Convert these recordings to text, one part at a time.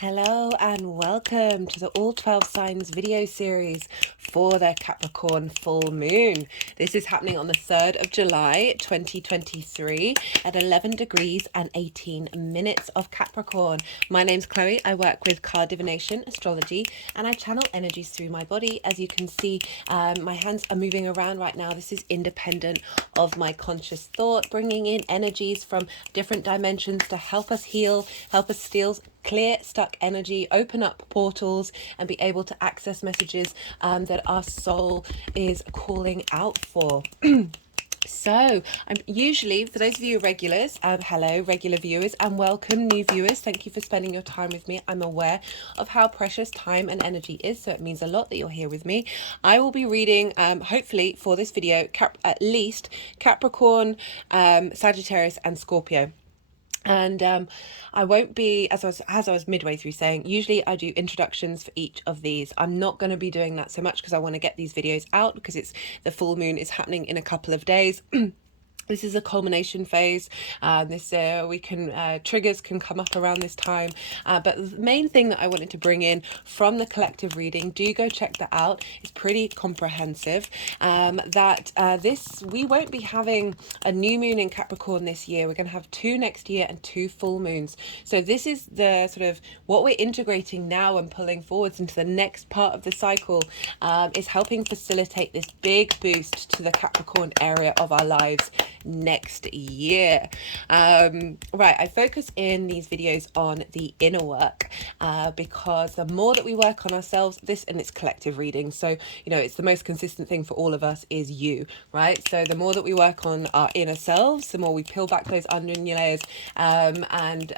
Hello and welcome to the All 12 Signs video series for the Capricorn Full Moon. This is happening on the 3rd of July 2023 at 11 degrees and 18 minutes of Capricorn. My name's Chloe. I work with card divination, astrology, and I channel energies through my body. As you can see, my hands are moving around right now. This is independent of my conscious thought, bringing in energies from different dimensions to help us heal, help us clear stuck energy, open up portals, and be able to access messages that our soul is calling out for. So I'm usually, for those of you regulars, hello regular viewers, and welcome new viewers. Thank you for spending your time with me. I'm aware of how precious time and energy is, so it means a lot that you're here with me. I will be reading, hopefully for this video, at least Capricorn, Sagittarius and Scorpio. And I won't be, as I was midway through saying, usually I do introductions for each of these. I'm not going to be doing that so much because I want to get these videos out because the full moon is happening in a couple of days. This is a culmination phase. Triggers can come up around this time. But the main thing that I wanted to bring in from the collective reading, do go check that out. It's pretty comprehensive. We won't be having a new moon in Capricorn this year. We're going to have 2 next year and 2 full moons. So this is the sort of what we're integrating now and pulling forwards into the next part of the cycle, is helping facilitate this big boost to the Capricorn area of our lives next year. Right, I focus in these videos on the inner work because the more that we work on ourselves, and it's collective reading, so it's the most consistent thing for all of us is you, right? So the more that we work on our inner selves, the more we peel back those onion layers and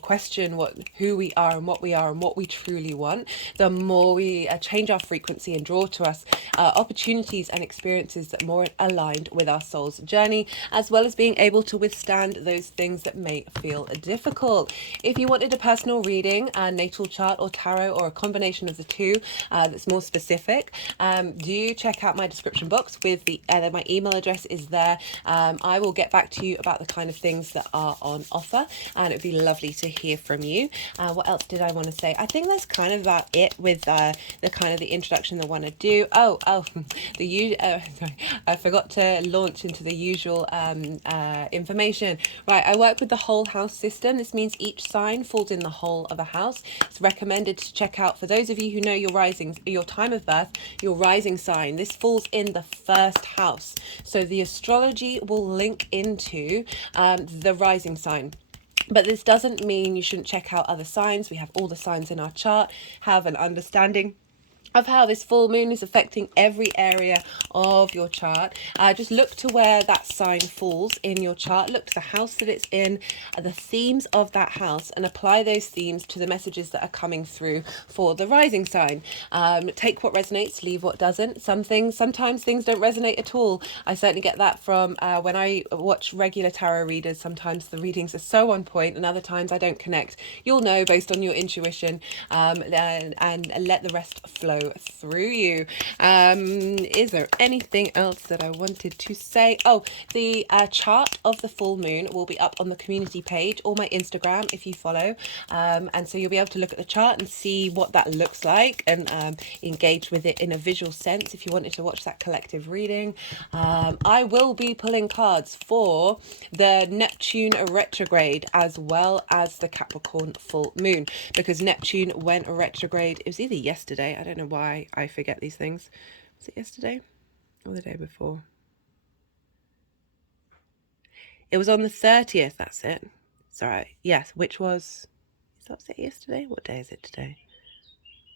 question who we are and what we truly want, the more we change our frequency and draw to us opportunities and experiences that are more aligned with our soul's journey, as well as being able to withstand those things that may feel difficult. If you wanted a personal reading, a natal chart or tarot, or a combination of the two that's more specific, do check out my description box with my email address is there. I will get back to you about the kind of things that are on offer, and it'd be lovely to hear from you. What else did I want to say? I think that's kind of about it with the introduction that I want to do. Sorry, I forgot to launch into the usual information. Right, I work with the whole house system. This means each sign falls in the whole of a house. It's recommended to check out, for those of you who know your time of birth, your rising sign. This falls in the first house, so the astrology will link into the rising sign. But this doesn't mean you shouldn't check out other signs. We have all the signs in our chart, have an understanding of how this full moon is affecting every area of your chart. Just look to where that sign falls in your chart, look to the house that it's in, the themes of that house, and apply those themes to the messages that are coming through for the rising sign. Take what resonates, leave what doesn't. Sometimes things don't resonate at all. I certainly get that from when I watch regular tarot readers. Sometimes the readings are so on point, and other times I don't connect. You'll know based on your intuition, and let the rest flow through you. Is there anything else that I wanted to say? The chart of the full moon will be up on the community page or my Instagram if you follow, and so you'll be able to look at the chart and see what that looks like and engage with it in a visual sense if you wanted to watch that collective reading. I will be pulling cards for the Neptune retrograde as well as the Capricorn full moon, because Neptune went retrograde. It was either yesterday, I don't know why I forget these things. Was it yesterday or the day before? It was on the 30th, that's it. Sorry, yes, is that yesterday? What day is it today?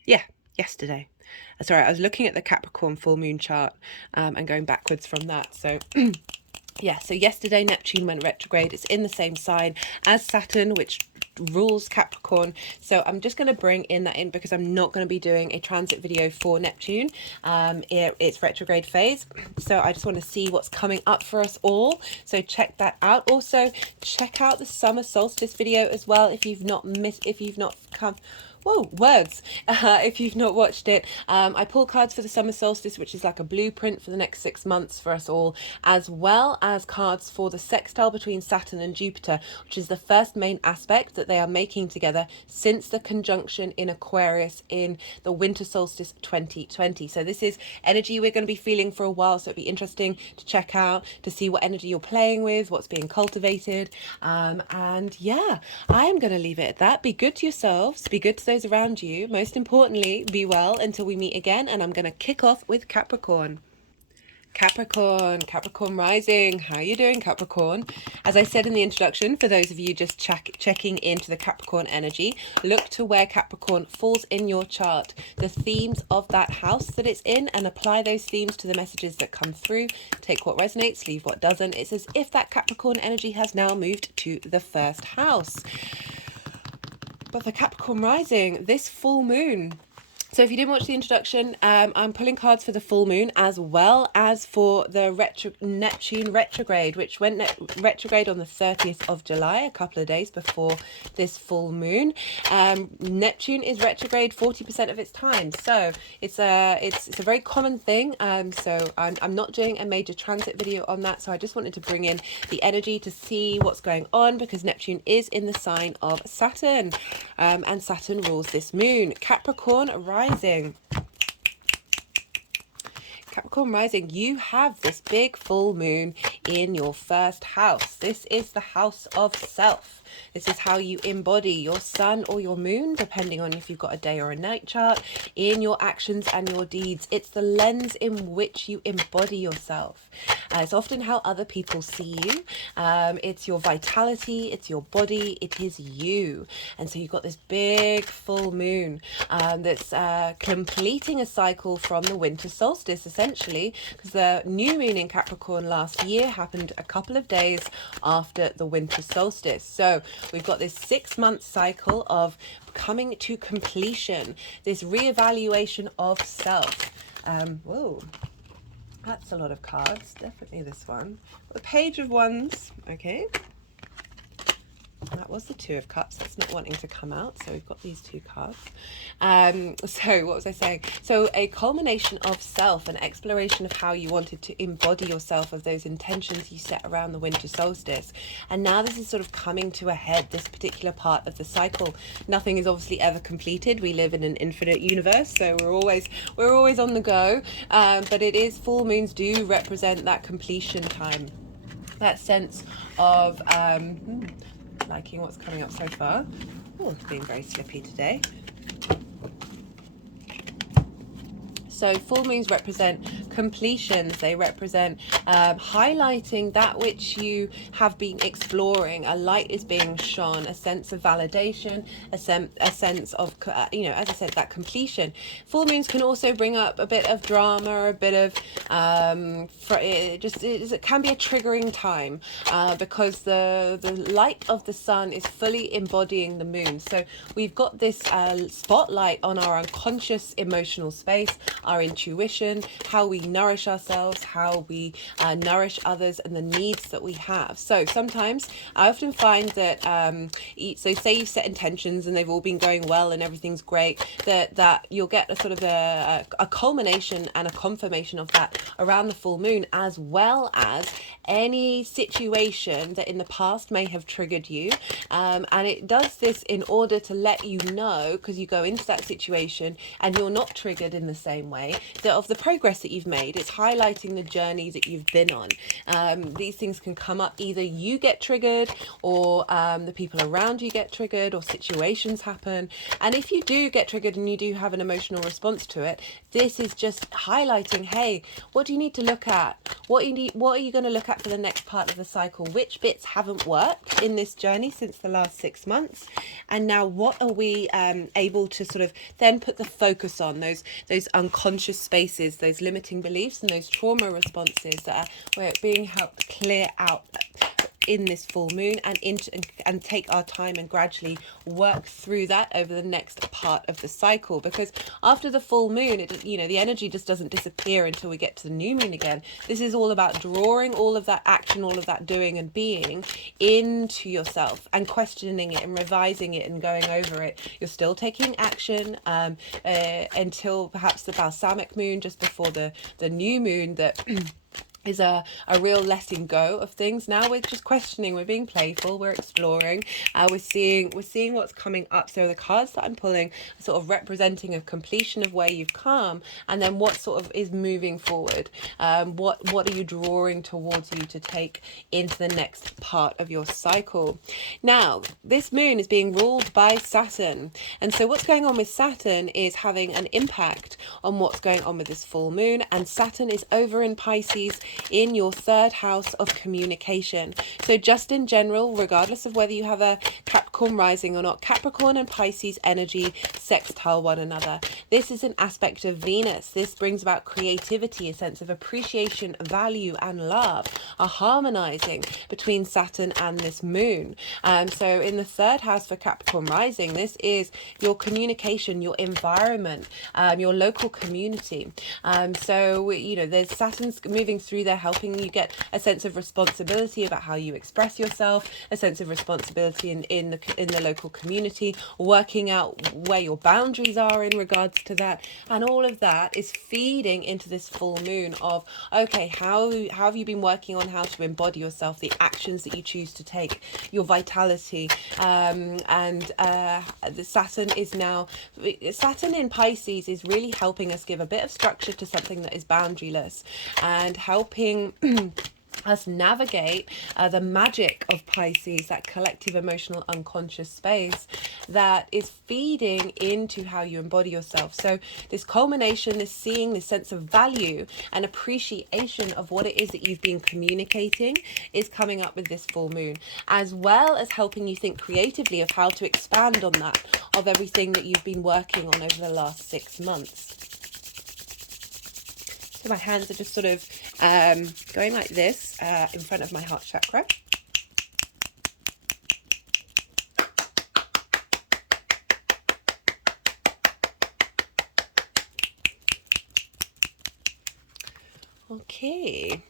Yeah, yesterday. Sorry, I was looking at the Capricorn full moon chart and going backwards from that, so yeah, so yesterday Neptune went retrograde. It's in the same sign as Saturn, which rules Capricorn. So I'm just going to bring that in because I'm not going to be doing a transit video for Neptune. It's retrograde phase. So I just want to see what's coming up for us all. So check that out. Also, check out the summer solstice video as well if you've not come. whoa, words. If you've not watched it, I pull cards for the summer solstice, which is like a blueprint for the next 6 months for us all, as well as cards for the sextile between Saturn and Jupiter, which is the first main aspect that they are making together since the conjunction in Aquarius in the winter solstice 2020. So this is energy we're going to be feeling for a while, so it'd be interesting to check out, to see what energy you're playing with, what's being cultivated. And yeah, I am going to leave it at that. Be good to yourselves, be good to those around you. Most importantly, be well until we meet again. And I'm going to kick off with Capricorn. Capricorn rising. How are you doing, Capricorn? As I said in the introduction, for those of you just checking into the Capricorn energy, look to where Capricorn falls in your chart, the themes of that house that it's in, and apply those themes to the messages that come through. Take what resonates, leave what doesn't. It's as if that Capricorn energy has now moved to the first house. But for Capricorn rising, this full moon. So if you didn't watch the introduction, I'm pulling cards for the full moon as well as for the Neptune retrograde, which went retrograde on the 30th of July, a couple of days before this full moon. Neptune is retrograde 40% of its time, so it's a very common thing. So I'm not doing a major transit video on that, so I just wanted to bring in the energy to see what's going on, because Neptune is in the sign of Saturn, and Saturn rules this moon. Capricorn rising. Capricorn rising, you have this big full moon in your first house. This is the house of self. This is how you embody your sun or your moon, depending on if you've got a day or a night chart, in your actions and your deeds. It's the lens in which you embody yourself. It's often how other people see you. It's your vitality, it's your body, it is you. And so you've got this big full moon that's completing a cycle from the winter solstice, essentially, because the new moon in Capricorn last year happened a couple of days after the winter solstice. So we've got this 6-month cycle of coming to completion, this reevaluation of self. Whoa, that's a lot of cards. Definitely this one. The Page of Wands. Okay. That was the Two of Cups. That's not wanting to come out. So we've got these two cards. So what was I saying? So a culmination of self, an exploration of how you wanted to embody yourself, of those intentions you set around the winter solstice. And now this is sort of coming to a head, this particular part of the cycle. Nothing is obviously ever completed. We live in an infinite universe, so we're always on the go. But it is, full moons do represent that completion time, that sense of liking what's coming up so far. Oh, it's being very slippy today. So full moons represent completions. They represent highlighting that which you have been exploring. A light is being shone, a sense of validation, a sense of, as I said, that completion. Full moons can also bring up a bit of drama, a bit of, it can be a triggering time because the light of the sun is fully embodying the moon. So we've got this spotlight on our unconscious emotional space, our intuition, how we nourish ourselves, how we nourish others, and the needs that we have. So sometimes I often find that so say you've set intentions and they've all been going well and everything's great, that you'll get a sort of a culmination and a confirmation of that around the full moon, as well as any situation that in the past may have triggered you, and it does this in order to let you know, because you go into that situation and you're not triggered in the same way, of the progress that you've made. It's highlighting the journey that you've been on. These things can come up, either you get triggered or the people around you get triggered, or situations happen. And if you do get triggered and you do have an emotional response to it, this is just highlighting, hey, what do you need to look at? What are you going to look at for the next part of the cycle? Which bits haven't worked in this journey since the last 6 months? And now what are we able to sort of then put the focus on? Those unconscious spaces, those limiting beliefs and those trauma responses that are being helped clear out. in this full moon and take our time and gradually work through that over the next part of the cycle. Because after the full moon, the energy just doesn't disappear until we get to the new moon again. This is all about drawing all of that action, all of that doing and being into yourself and questioning it and revising it and going over it. You're still taking action until perhaps the balsamic moon just before the new moon that is a real letting go of things. Now we're just questioning, we're being playful, we're exploring, we're seeing what's coming up. So the cards that I'm pulling are sort of representing a completion of where you've come, and then what sort of is moving forward. What are you drawing towards you to take into the next part of your cycle? Now this moon is being ruled by Saturn, and so what's going on with Saturn is having an impact on what's going on with this full moon. And Saturn is over in Pisces, in your third house of communication. So just in general, regardless of whether you have a Capricorn rising or not, Capricorn and Pisces energy sextile one another. This is an aspect of Venus. This brings about creativity, a sense of appreciation, value and love are harmonizing between Saturn and this moon. So in the third house for Capricorn rising, this is your communication, your environment, your local community. So there's Saturn's moving through there, helping you get a sense of responsibility about how you express yourself, a sense of responsibility in the local community, working out where your boundaries are in regards to that. And all of that is feeding into this full moon of, okay, how have you been working on how to embody yourself, the actions that you choose to take, your vitality. The Saturn in Pisces is really helping us give a bit of structure to something that is boundaryless, and helping us navigate the magic of Pisces, that collective emotional unconscious space that is feeding into how you embody yourself. So this culmination, this seeing, this sense of value and appreciation of what it is that you've been communicating is coming up with this full moon, as well as helping you think creatively of how to expand on that, of everything that you've been working on over the last 6 months. So my hands are just sort of going like this in front of my heart chakra. Okay.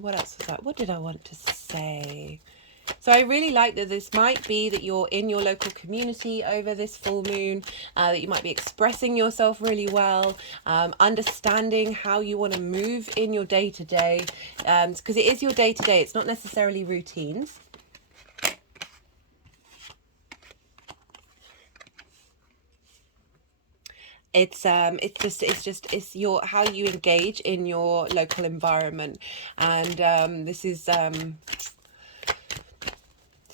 What else was that? What did I want to say? So I really like that this might be that you're in your local community over this full moon, that you might be expressing yourself really well, understanding how you want to move in your day-to-day, because it is your day-to-day, it's not necessarily routines. It's your how you engage in your local environment, and this is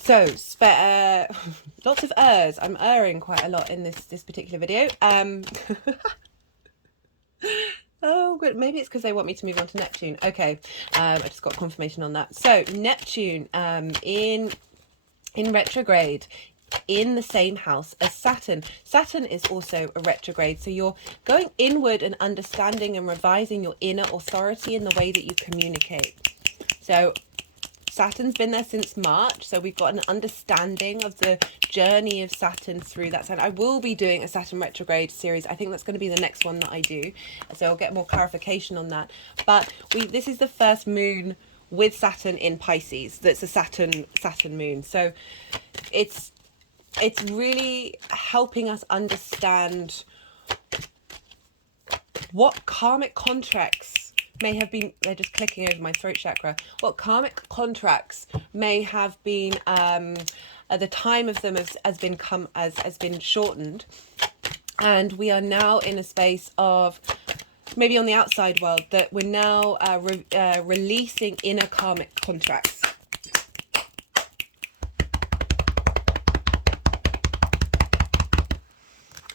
so lots of ers. I'm erring quite a lot in this particular video. Oh, good. Maybe it's because they want me to move on to Neptune. Okay, I just got confirmation on that. So Neptune in retrograde in the same house as Saturn. Saturn is also a retrograde, so you're going inward and understanding and revising your inner authority in the way that you communicate. So Saturn's been there since March, so we've got an understanding of the journey of Saturn through that side. I will be doing a Saturn retrograde series. I think that's going to be the next one that I do, so I'll get more clarification on that. But this is the first moon with Saturn in Pisces. That's a Saturn moon, so it's really helping us understand what karmic contracts may have been, they're just clicking over my throat chakra, what karmic contracts may have been, at the time of them has been shortened. And we are now in a space of, maybe on the outside world, that we're now releasing inner karmic contracts.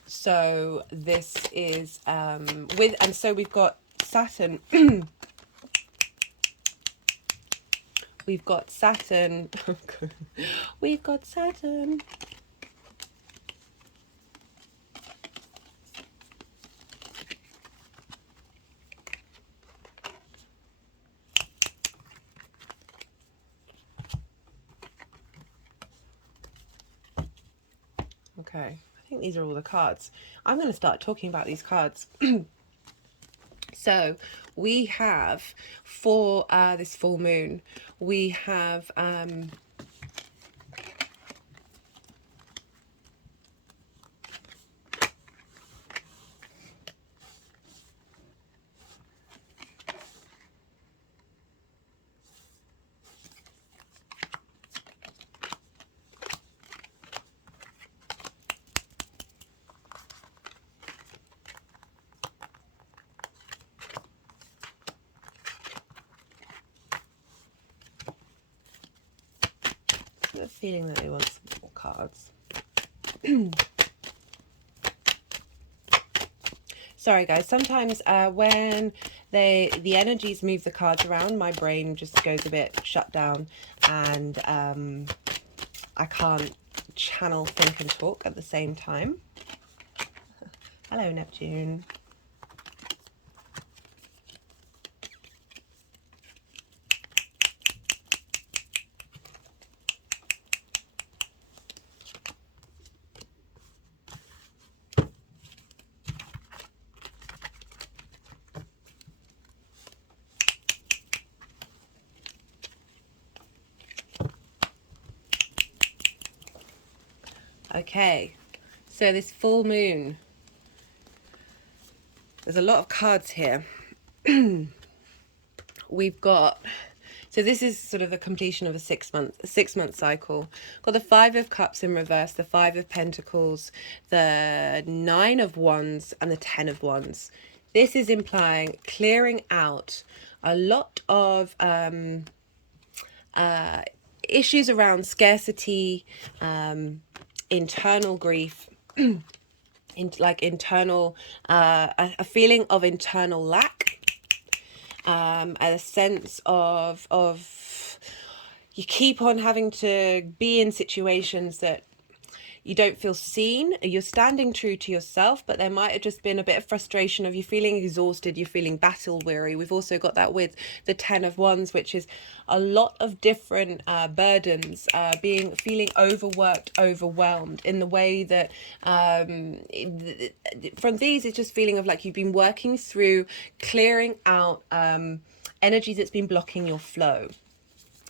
So this is so we've got Saturn. We've got Saturn. We've got Saturn. Okay, I think these are all the cards. I'm going to start talking about these cards. So we have for this full moon, we have the feeling that they want some more cards. Sorry guys, sometimes when the energies move the cards around, my brain just goes a bit shut down, and I can't channel, think and talk at the same time. Hello Neptune. Okay, so this full moon, there's a lot of cards here. We've got, so this is sort of the completion of a 6 month cycle. Got the 5 of Cups in reverse, the 5 of Pentacles, the 9 of Wands and the 10 of Wands. This is implying clearing out a lot of issues around scarcity, internal grief, internal a feeling of internal lack, a sense of you keep on having to be in situations that you don't feel seen. You're standing true to yourself, but there might have just been a bit of frustration of you feeling exhausted, you're feeling battle weary. We've also got that with the 10 of Wands, which is a lot of different burdens, feeling overworked, overwhelmed in the way that from these, it's just feeling of like you've been working through clearing out energy that's been blocking your flow.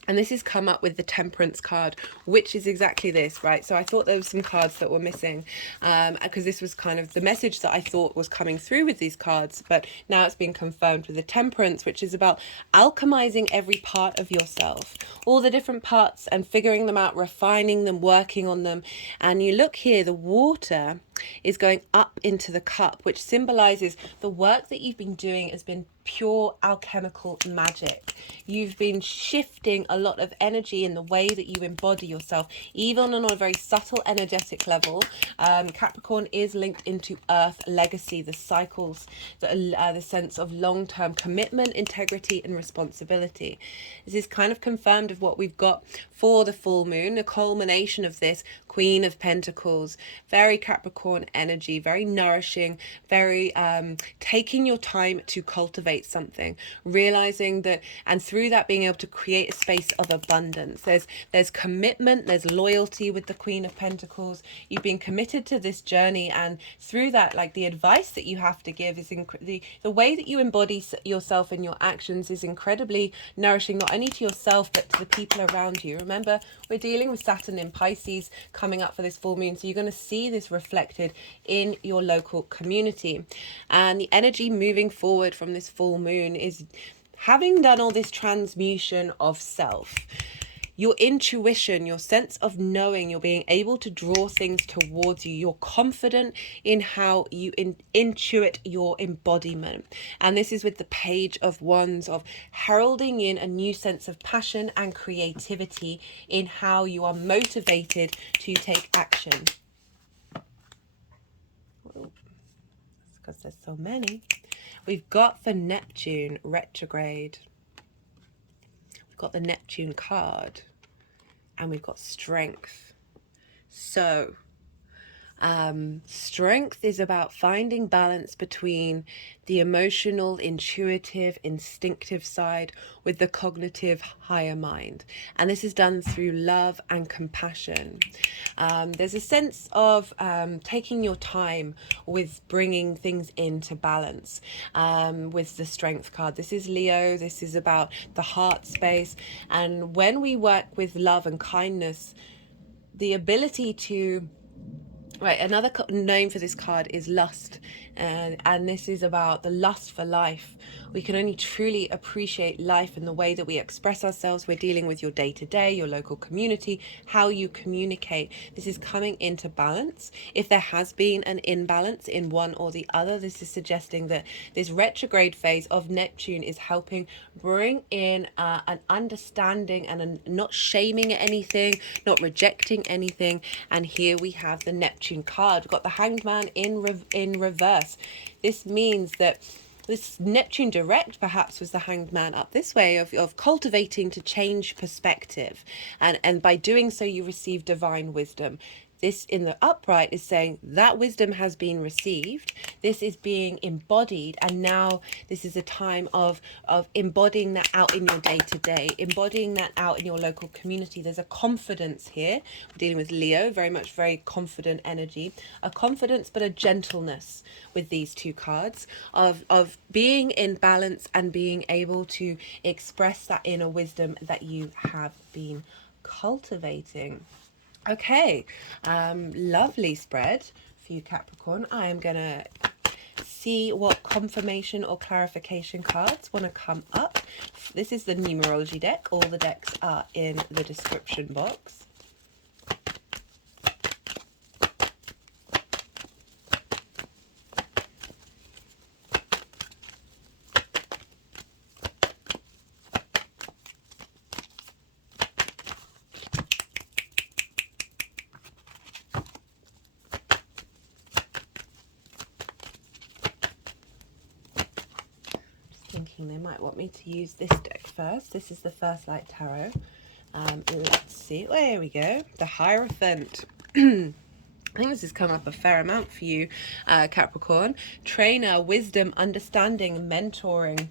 And this has come up with the Temperance card, which is exactly this, right? So I thought there were some cards that were missing, because this was kind of the message that I thought was coming through with these cards. But now it's been confirmed with the Temperance, which is about alchemizing every part of yourself, all the different parts, and figuring them out, refining them, working on them. And you look here, the water is going up into the cup, which symbolizes the work that you've been doing has been pure alchemical magic. You've been shifting a lot of energy in the way that you embody yourself, even on a very subtle energetic level. Capricorn is linked into Earth legacy, the cycles, the sense of long-term commitment, integrity and responsibility. This is kind of confirmed of what we've got for the full moon, a culmination of this Queen of Pentacles, very Capricorn energy, very nourishing, very taking your time to cultivate something, realizing that, and through that being able to create a space of abundance. There's commitment, there's loyalty with the Queen of Pentacles. You've been committed to this journey, and through that, like, the advice that you have to give is the way that you embody yourself in your actions is incredibly nourishing, not only to yourself but to the people around you. Remember, we're dealing with Saturn in Pisces coming up for this full moon, so you're going to see this reflected in your local community. And the energy moving forward from this full moon is having done all this transmutation of self, your intuition, your sense of knowing, you're being able to draw things towards you. You're confident in how you intuit your embodiment. And this is with the Page of Wands, of heralding in a new sense of passion and creativity in how you are motivated to take action. That's because there's so many. We've got for Neptune retrograde. We've got the Neptune card, and we've got strength. So Strength is about finding balance between the emotional, intuitive, instinctive side with the cognitive higher mind. And this is done through love and compassion. There's a sense of taking your time with bringing things into balance with the Strength card. This is Leo. This is about the heart space. And when we work with love and kindness, the ability to right, another name for this card is lust, and this is about the lust for life. We can only truly appreciate life and the way that we express ourselves. We're dealing with your day-to-day, your local community, how you communicate. This is coming into balance. If there has been an imbalance in one or the other, this is suggesting that this retrograde phase of Neptune is helping bring in an understanding and not shaming anything, not rejecting anything. And here we have the Neptune card. We've got the Hanged Man in reverse. This means that this Neptune direct perhaps was the Hanged Man up this way of cultivating to change perspective. And by doing so, you receive divine wisdom. This in the upright is saying that wisdom has been received. This is being embodied, and now this is a time of embodying that out in your day-to-day, embodying that out in your local community. There's a confidence here. We're dealing with Leo, very confident energy, a confidence but a gentleness with these two cards of being in balance and being able to express that inner wisdom that you have been cultivating. Okay, lovely spread for you, Capricorn. I am going to see what confirmation or clarification cards want to come up. This is the numerology deck. All the decks are in the description box. Thinking they might want me to use this deck first. This is the First Light Tarot. Let's see. There we go. The Hierophant. I think this has come up a fair amount for you, Capricorn. Trainer, wisdom, understanding, mentoring.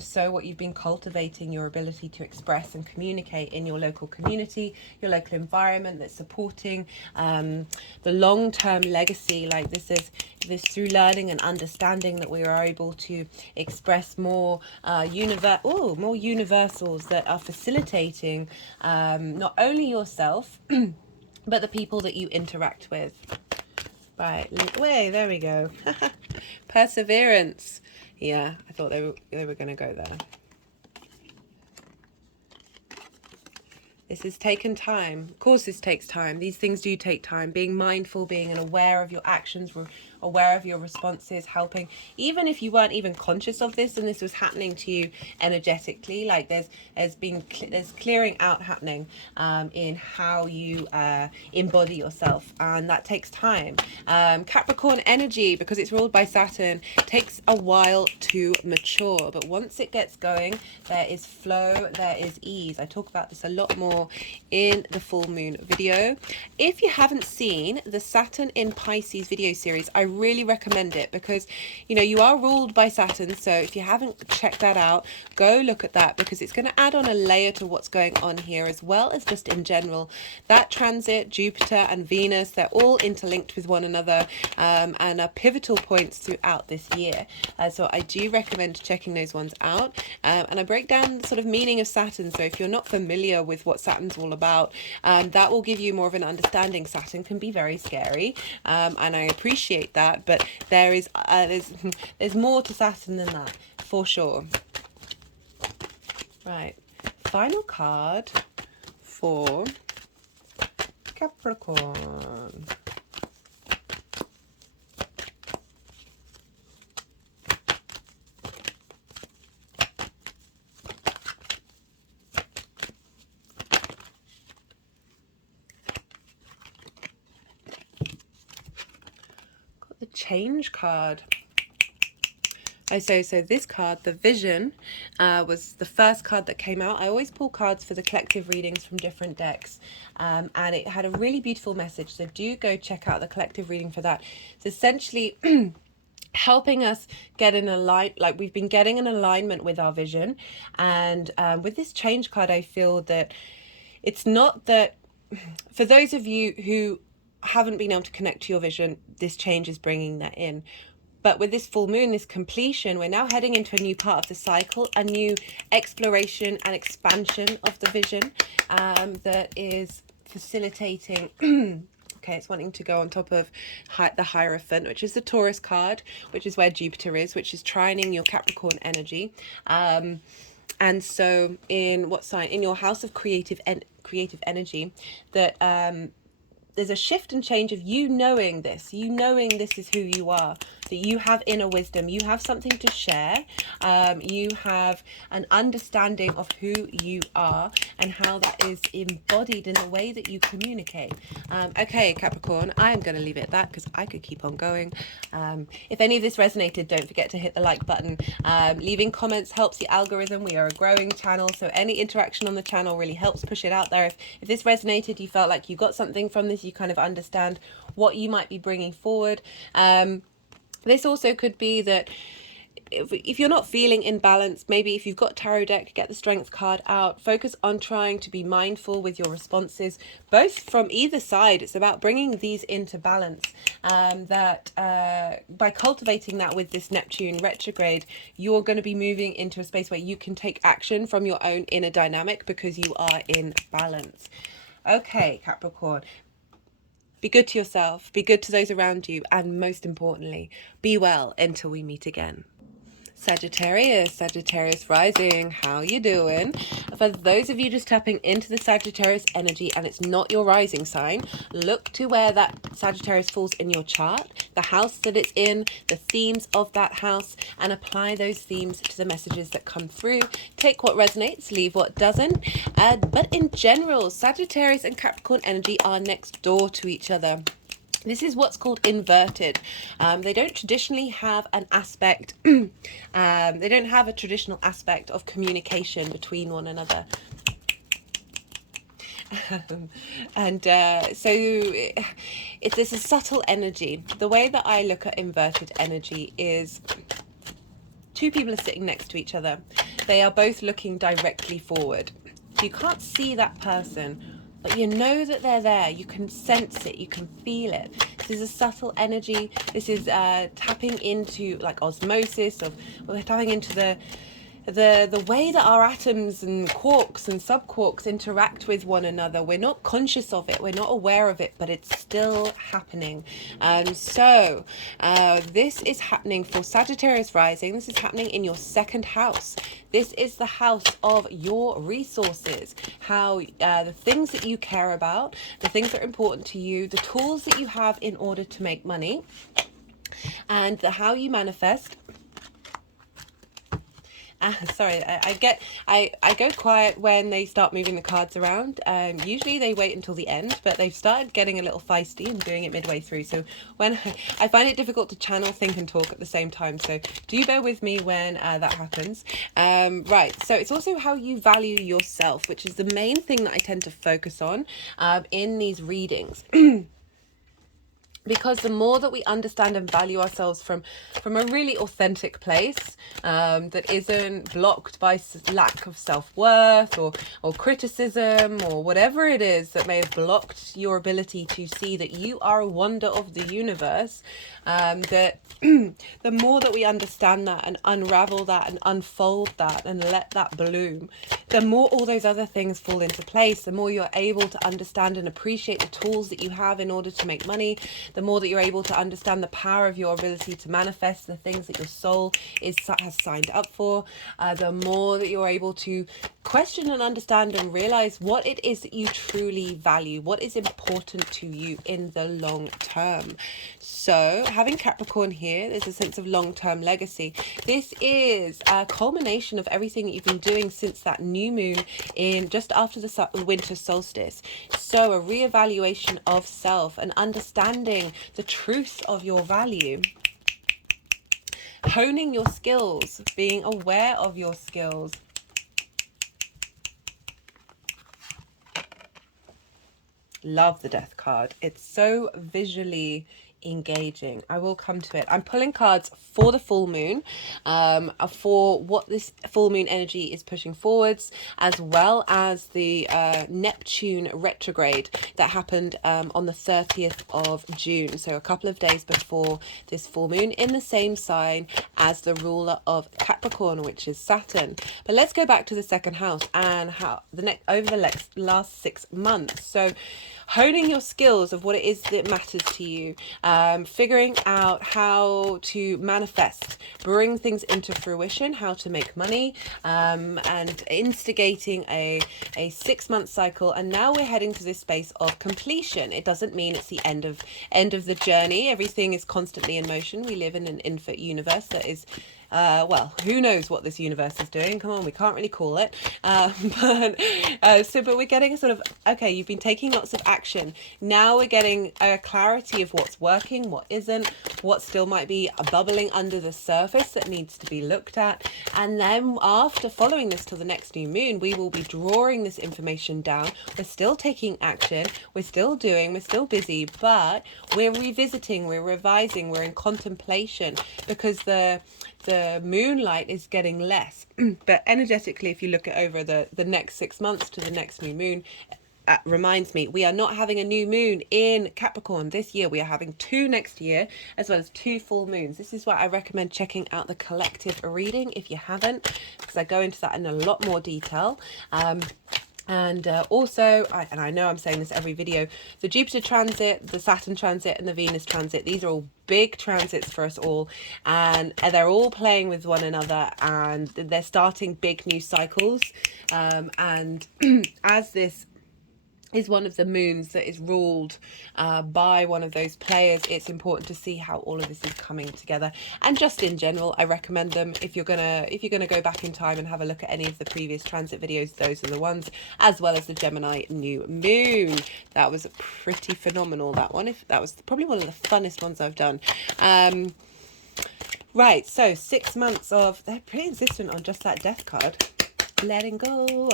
So what you've been cultivating, your ability to express and communicate in your local community, your local environment that's supporting the long-term legacy. Like this is through learning and understanding that we are able to express more more universals that are facilitating not only yourself but the people that you interact with. Right, way there we go. Perseverance. Yeah, I thought they were going to go there. This has taken time. Of course this takes time. These things do take time. Being mindful, being aware of your actions, aware of your responses, helping. Even if you weren't even conscious of this and this was happening to you energetically, like there's clearing out happening in how you embody yourself, and that takes time. Capricorn energy, because it's ruled by Saturn, takes a while to mature, but once it gets going, there is flow, there is ease. I talk about this a lot more in the full moon video. If you haven't seen the Saturn in Pisces video series, I really recommend it, because you are ruled by Saturn. So if you haven't checked that out, go look at that, because it's going to add on a layer to what's going on here, as well as just in general. That transit, Jupiter and Venus, they're all interlinked with one another and are pivotal points throughout this year. So I do recommend checking those ones out. And I break down the sort of meaning of Saturn. So if you're not familiar with what Saturn's all about, that will give you more of an understanding. Saturn can be very scary, and I appreciate that, but there's more to Saturn than that, for sure. Right, final card for Capricorn. Change card. So this card, the Vision, was the first card that came out. I always pull cards for the collective readings from different decks, and it had a really beautiful message. So do go check out the collective reading for that. It's essentially helping us get in like we've been getting an alignment with our vision, and with this change card, I feel that it's not that for those of you who haven't been able to connect to your vision, this change is bringing that in. But with this full moon, this completion, we're now heading into a new part of the cycle, a new exploration and expansion of the vision that is facilitating. Okay, it's wanting to go on top of the Hierophant, which is the Taurus card, which is where Jupiter is, which is trining your Capricorn energy. And so in what sign? In your house of creative energy, that there's a shift and change of you knowing this is who you are, that you have inner wisdom, you have something to share, you have an understanding of who you are and how that is embodied in the way that you communicate. Okay, Capricorn, I'm going to leave it at that because I could keep on going. If any of this resonated, don't forget to hit the like button. Leaving comments helps the algorithm. We are a growing channel, so any interaction on the channel really helps push it out there. If this resonated, you felt like you got something from this, you kind of understand what you might be bringing forward. This also could be that if you're not feeling in balance, maybe if you've got tarot deck, get the Strength card out. Focus on trying to be mindful with your responses, both from either side. It's about bringing these into balance. By cultivating that with this Neptune retrograde, you're going to be moving into a space where you can take action from your own inner dynamic because you are in balance. Okay, Capricorn. Be good to yourself, be good to those around you, and most importantly, be well until we meet again. Sagittarius rising, how you doing? For those of you just tapping into the Sagittarius energy and it's not your rising sign, look to where that Sagittarius falls in your chart, the house that it's in, the themes of that house, and apply those themes to the messages that come through. Take what resonates, leave what doesn't. But in general, Sagittarius and Capricorn energy are next door to each other. This is what's called inverted. They don't traditionally have an aspect, they don't have a traditional aspect of communication between one another. So there's a subtle energy. The way that I look at inverted energy is two people are sitting next to each other. They are both looking directly forward. So you can't see that person, but you know that they're there. You can sense it. You can feel it. This is a subtle energy. This is tapping into like osmosis. We're tapping into the way that our atoms and quarks and subquarks interact with one another. We're not conscious of it. We're not aware of it, but it's still happening. So this is happening for Sagittarius rising. This is happening in your second house. This is the house of your resources, how the things that you care about, the things that are important to you, the tools that you have in order to make money, and how you manifest. Sorry, I go quiet when they start moving the cards around. Usually they wait until the end, but they've started getting a little feisty and doing it midway through. So when I find it difficult to channel, think and talk at the same time. So do bear with me when that happens. Right, so it's also how you value yourself, which is the main thing that I tend to focus on in these readings. Because the more that we understand and value ourselves from a really authentic place that isn't blocked by lack of self-worth or criticism or whatever it is that may have blocked your ability to see that you are a wonder of the universe, that the more that we understand that and unravel that and unfold that and let that bloom, the more all those other things fall into place, the more you're able to understand and appreciate the tools that you have in order to make money, the more that you're able to understand the power of your ability to manifest the things that your soul has signed up for, the more that you're able to question and understand and realize what it is that you truly value, what is important to you in the long term. So having Capricorn here, there's a sense of long-term legacy. This is a culmination of everything that you've been doing since that new moon in just after the winter solstice. So a reevaluation of self and understanding the truth of your value. honing your skills, being aware of your skills. Love the Death card. It's so visually engaging. I will come to it. I'm pulling cards for the full moon, for what this full moon energy is pushing forwards, as well as the Neptune retrograde that happened on the 30th of June, so a couple of days before this full moon, in the same sign as the ruler of Capricorn, which is Saturn. But let's go back to the second house and how over the last 6 months. So honing your skills of what it is that matters to you, figuring out how to manifest, bring things into fruition, how to make money, and instigating a 6-month cycle. And now we're heading to this space of completion. It doesn't mean it's the end of the journey. Everything is constantly in motion. We live in an infinite universe that is well, who knows what this universe is doing? Come on, we can't really call it. But we're getting a sort of, okay, you've been taking lots of action. Now we're getting a clarity of what's working, what isn't, what still might be bubbling under the surface that needs to be looked at. And then after following this till the next new moon, we will be drawing this information down. We're still taking action. We're still doing, we're still busy, but we're revisiting, we're revising, we're in contemplation, because the moonlight is getting less. But energetically, if you look at over the next 6 months to the next new moon, reminds me, we are not having a new moon in Capricorn this year. We are having 2 next year, as well as 2 full moons. This is why I recommend checking out the collective reading if you haven't, because I go into that in a lot more detail. And also, I know I'm saying this every video, the Jupiter transit, the Saturn transit, and the Venus transit, these are all big transits for us all, and they're all playing with one another, and they're starting big new cycles. And as this is one of the moons that is ruled by one of those players, it's important to see how all of this is coming together. And just in general, I recommend them if you're gonna go back in time and have a look at any of the previous transit videos. Those are the ones, as well as the Gemini new moon. That was pretty phenomenal, that one. That was probably one of the funnest ones I've done. Right, so 6 months of, they're pretty insistent on just that Death card, letting go.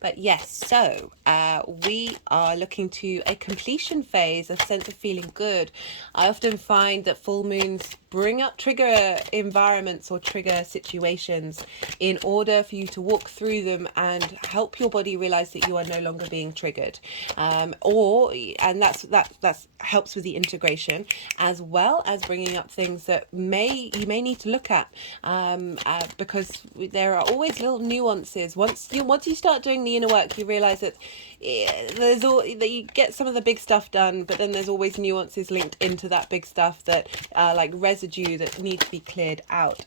But yes, so we are looking to a completion phase, a sense of feeling good. I often find that full moons bring up trigger environments or trigger situations in order for you to walk through them and help your body realize that you are no longer being triggered. And that's helps with the integration, as well as bringing up things that you may need to look at, because there are always little nuances. Once you start doing the inner work, you realize that that you get some of the big stuff done, but then there's always nuances linked into that big stuff that like residue that need to be cleared out.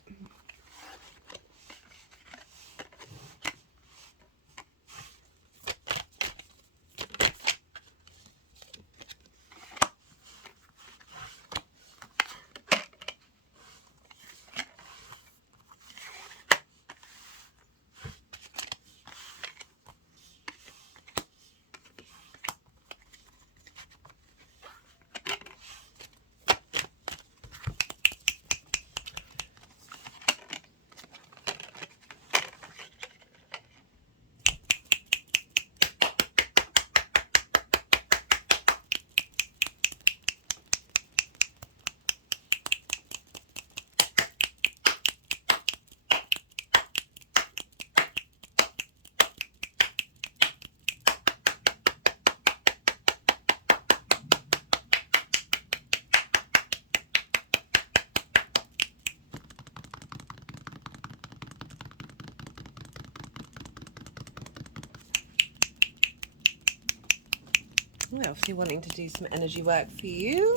We're obviously wanting to do some energy work for you.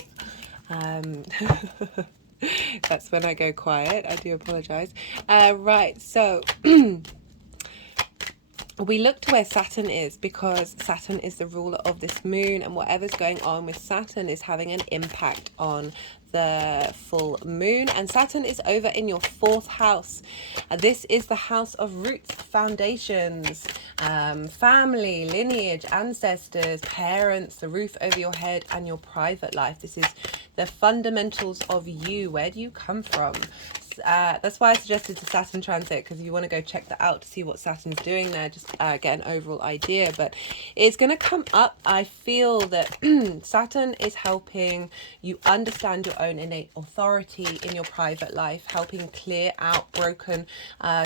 That's when I go quiet. I do apologize. Right, so we look to where Saturn is, because Saturn is the ruler of this moon, and whatever's going on with Saturn is having an impact on the full moon. And Saturn is over in your 4th house. This is the house of roots, foundations, family, lineage, ancestors, parents, the roof over your head, and your private life. This the fundamentals of you. Where do you come from? That's why I suggested the Saturn transit, because you want to go check that out to see what Saturn's doing there, just get an overall idea. But it's going to come up. I feel that Saturn is helping you understand your own innate authority in your private life, helping clear out broken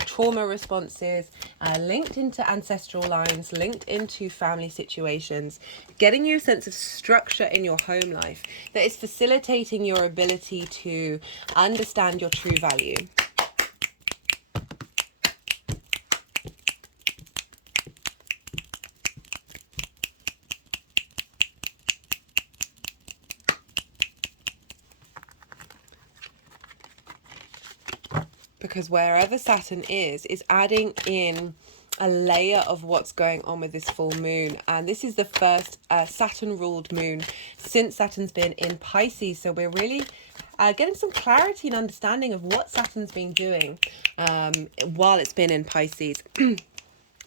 trauma responses, linked into ancestral lines, linked into family situations, getting you a sense of structure in your home life that is facilitating your ability to understand your true value. Because wherever Saturn is adding in a layer of what's going on with this full moon. And this is the first Saturn ruled moon since Saturn's been in Pisces. So we're really getting some clarity and understanding of what Saturn's been doing while it's been in Pisces.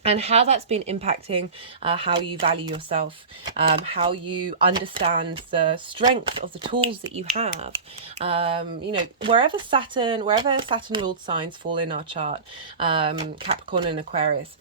And how that's been impacting how you value yourself, how you understand the strength of the tools that you have. You know, wherever Saturn ruled signs fall in our chart, Capricorn and Aquarius,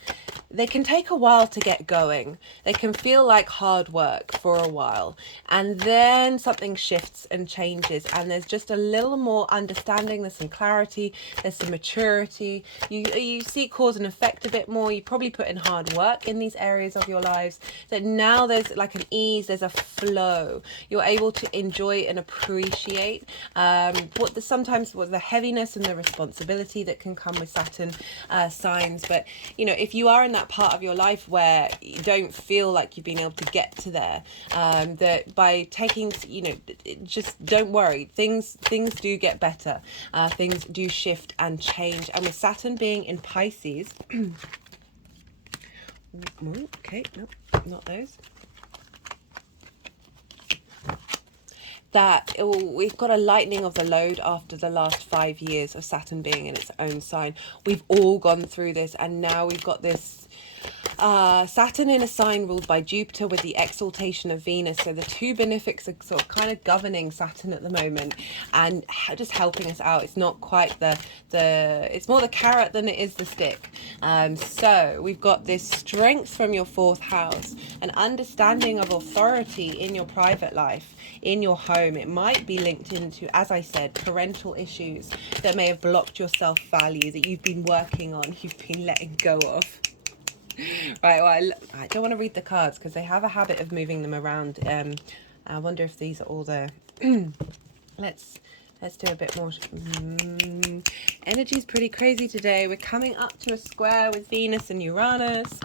they can take a while to get going. They can feel like hard work for a while, and then something shifts and changes, and there's just a little more understanding. There's some clarity, there's some maturity. You see cause and effect a bit more. You probably put in hard work in these areas of your lives, that now there's like an ease, there's a flow. You're able to enjoy and appreciate sometimes the heaviness and the responsibility that can come with Saturn signs. But you know, if you are in that part of your life where you don't feel like you've been able to get to there, that by taking, you know, just don't worry, things do get better, things do shift and change. And with Saturn being in Pisces, okay, no, not those. That we've got a lightening of the load after the last 5 years of Saturn being in its own sign. We've all gone through this, and now we've got this Saturn in a sign ruled by Jupiter with the exaltation of Venus. So the two benefics are sort of kind of governing Saturn at the moment and just helping us out. It's not quite it's more the carrot than it is the stick. So we've got this strength from your fourth house, an understanding of authority in your private life, in your home. It might be linked into, as I said, parental issues that may have blocked your self-value, that you've been working on, you've been letting go of. Right, well, I don't want to read the cards because they have a habit of moving them around. I wonder if these are all the... Let's do a bit more. Energy's pretty crazy today. We're coming up to a square with Venus and Uranus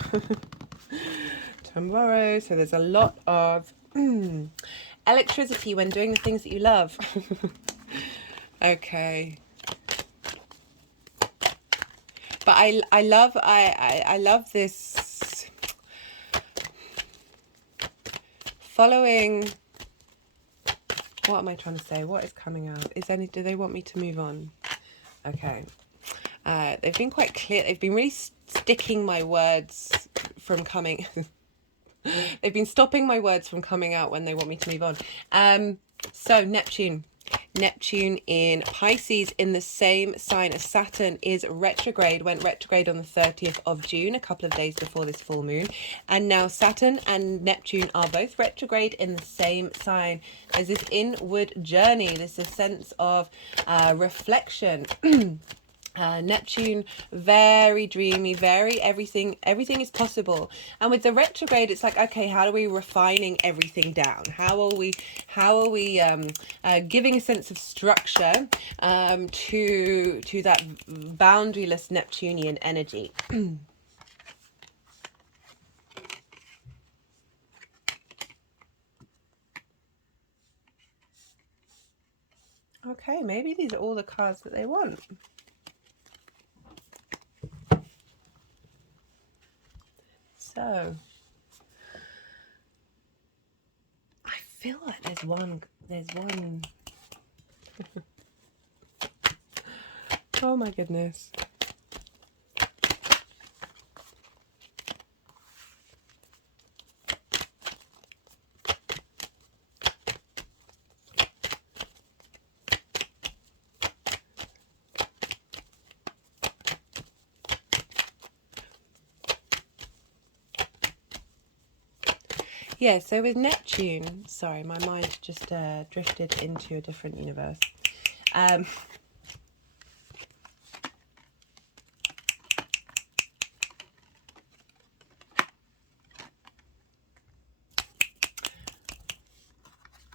tomorrow. So there's a lot of electricity when doing the things that you love. Okay. But I love this following. What am I trying to say? What is coming out? Do they want me to move on? Okay. They've been quite clear. They've been really sticking my words from coming. They've been stopping my words from coming out when they want me to move on. So Neptune in Pisces in the same sign as Saturn is retrograde, went retrograde on the 30th of June, a couple of days before this full moon. And now Saturn and Neptune are both retrograde in the same sign. There's this inward journey, there's a sense of reflection. Neptune, very dreamy, very everything is possible. And with the retrograde, it's like, okay, how are we refining everything down? How are we giving a sense of structure to that boundaryless Neptunian energy? Okay, maybe these are all the cards that they want. So, I feel like there's one. Oh my goodness. Yeah, so with Neptune, sorry, my mind just drifted into a different universe.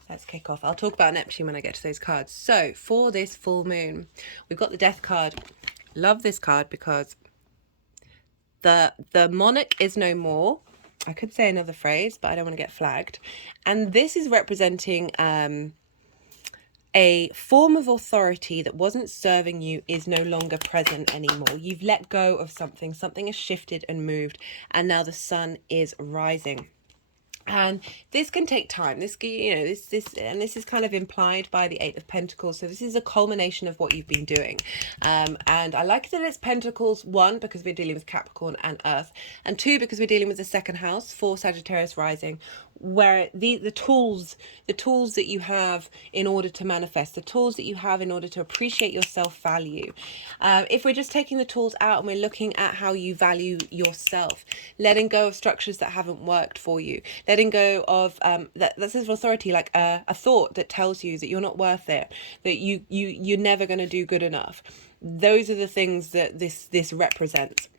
Let's kick off. I'll talk about Neptune when I get to those cards. So for this full moon, we've got the Death card. Love this card because the monarch is no more. I could say another phrase, but I don't want to get flagged. And this is representing a form of authority that wasn't serving you is no longer present anymore. You've let go of something. Something has shifted and moved, and now the sun is rising. And this can take time. This, you know, this is kind of implied by the Eight of Pentacles. So this is a culmination of what you've been doing. And I like that it's Pentacles, one, because we're dealing with Capricorn and Earth, and two, because we're dealing with the second house for Sagittarius rising, where the tools that you have in order to manifest, the tools that you have in order to appreciate your self-value. If we're just taking the tools out and we're looking at how you value yourself, letting go of structures that haven't worked for you, letting go of that sense of authority, like a thought that tells you that you're not worth it, that you're never going to do good enough. Those are the things that this represents.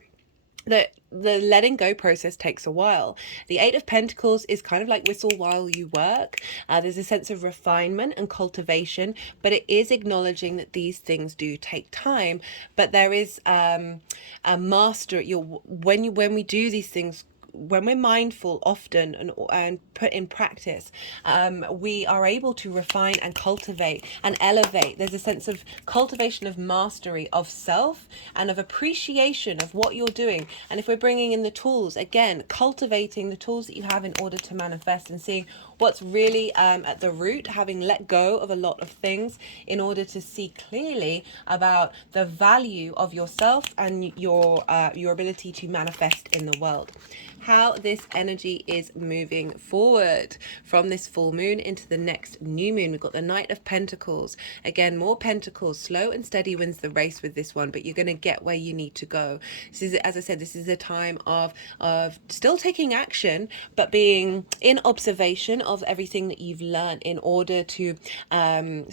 The letting go process takes a while. The Eight of Pentacles is kind of like whistle while you work. There's a sense of refinement and cultivation, but it is acknowledging that these things do take time. But there is a master. When we do these things, when we're mindful often and put in practice, we are able to refine and cultivate and elevate. There's a sense of cultivation of mastery of self and of appreciation of what you're doing. And if we're bringing in the tools, again, cultivating the tools that you have in order to manifest and seeing what's really at the root, having let go of a lot of things in order to see clearly about the value of yourself and your ability to manifest in the world. How this energy is moving forward from this full moon into the next new moon. We've got the Knight of Pentacles. Again, more Pentacles. Slow and steady wins the race with this one, but you're going to get where you need to go. This is, as I said, this is a time of still taking action, but being in observation of everything that you've learned in order to, you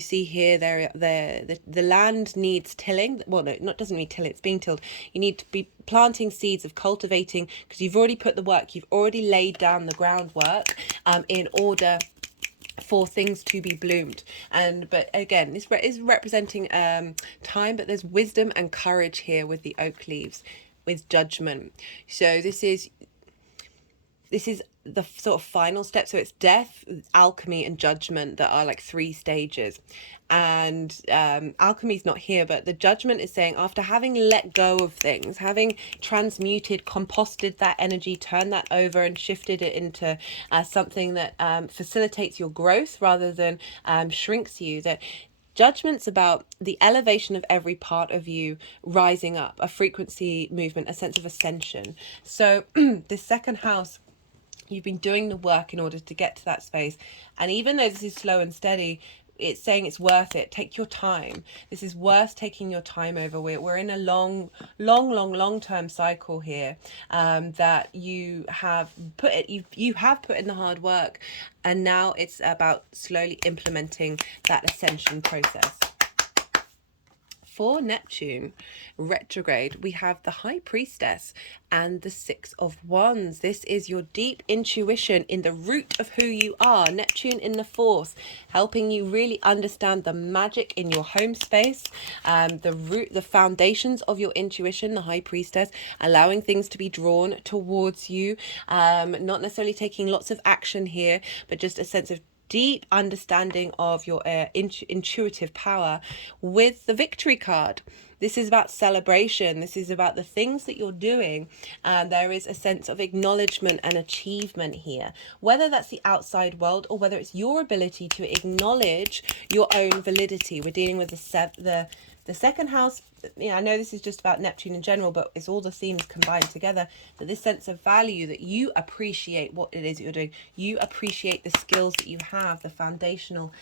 see here, the land needs tilling. Well, no, not doesn't need tilling, it's being tilled. You need to be planting seeds of cultivating, because you've already put the work, you've already laid down the groundwork in order for things to be bloomed. But again, this is representing time, but there's wisdom and courage here with the oak leaves, with judgment. So this is the sort of final step. So it's death, alchemy, and judgment that are like 3 stages. And alchemy's not here, but the judgment is saying, after having let go of things, having transmuted, composted that energy, turned that over and shifted it into something that facilitates your growth rather than shrinks you, that judgment's about the elevation of every part of you rising up, a frequency movement, a sense of ascension. So this second house, you've been doing the work in order to get to that space. And even though this is slow and steady, it's saying it's worth it. Take your time. This is worth taking your time over. We're in a long-term cycle here, that you have put in the hard work, and now it's about slowly implementing that ascension process. For Neptune retrograde, we have the High Priestess and the 6 of Wands. This is your deep intuition in the root of who you are. Neptune in the 4th, helping you really understand the magic in your home space, the foundations of your intuition. The High Priestess, allowing things to be drawn towards you, not necessarily taking lots of action here, but just a sense of deep understanding of your intuitive power. With the Victory card, this is about celebration. This is about the things that you're doing. There is a sense of acknowledgement and achievement here, whether that's the outside world or whether it's your ability to acknowledge your own validity. We're dealing with the The second house, I know this is just about Neptune in general, but it's all the themes combined together. That this sense of value, that you appreciate what it is that you're doing. You appreciate the skills that you have, the foundational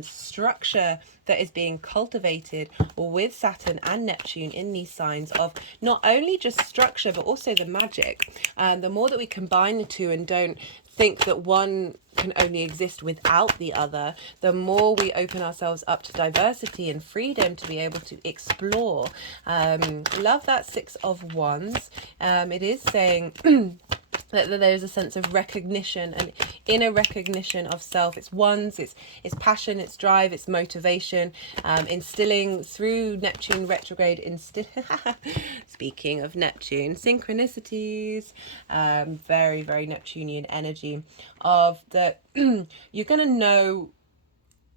structure that is being cultivated with Saturn and Neptune in these signs of not only just structure, but also the magic. The more that we combine the two and don't think that one can only exist without the other, the more we open ourselves up to diversity and freedom to be able to explore. Love that Six of Wands. It is saying that there's a sense of recognition, and inner recognition of self. It's wands, it's passion, it's drive, it's motivation, instilling through Neptune retrograde. Speaking of Neptune, synchronicities, very, very Neptunian energy of that. You're going to know,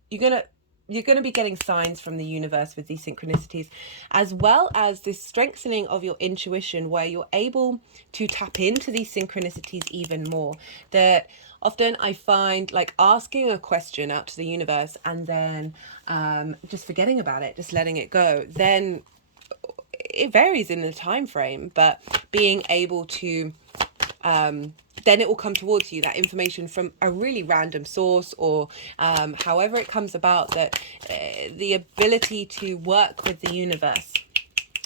you're going to be getting signs from the universe with these synchronicities, as well as this strengthening of your intuition, where you're able to tap into these synchronicities even more. That often I find, like, asking a question out to the universe and then just forgetting about it, just letting it go, then it varies in the time frame, but being able to then it will come towards you, that information from a really random source, or however it comes about, that the ability to work with the universe,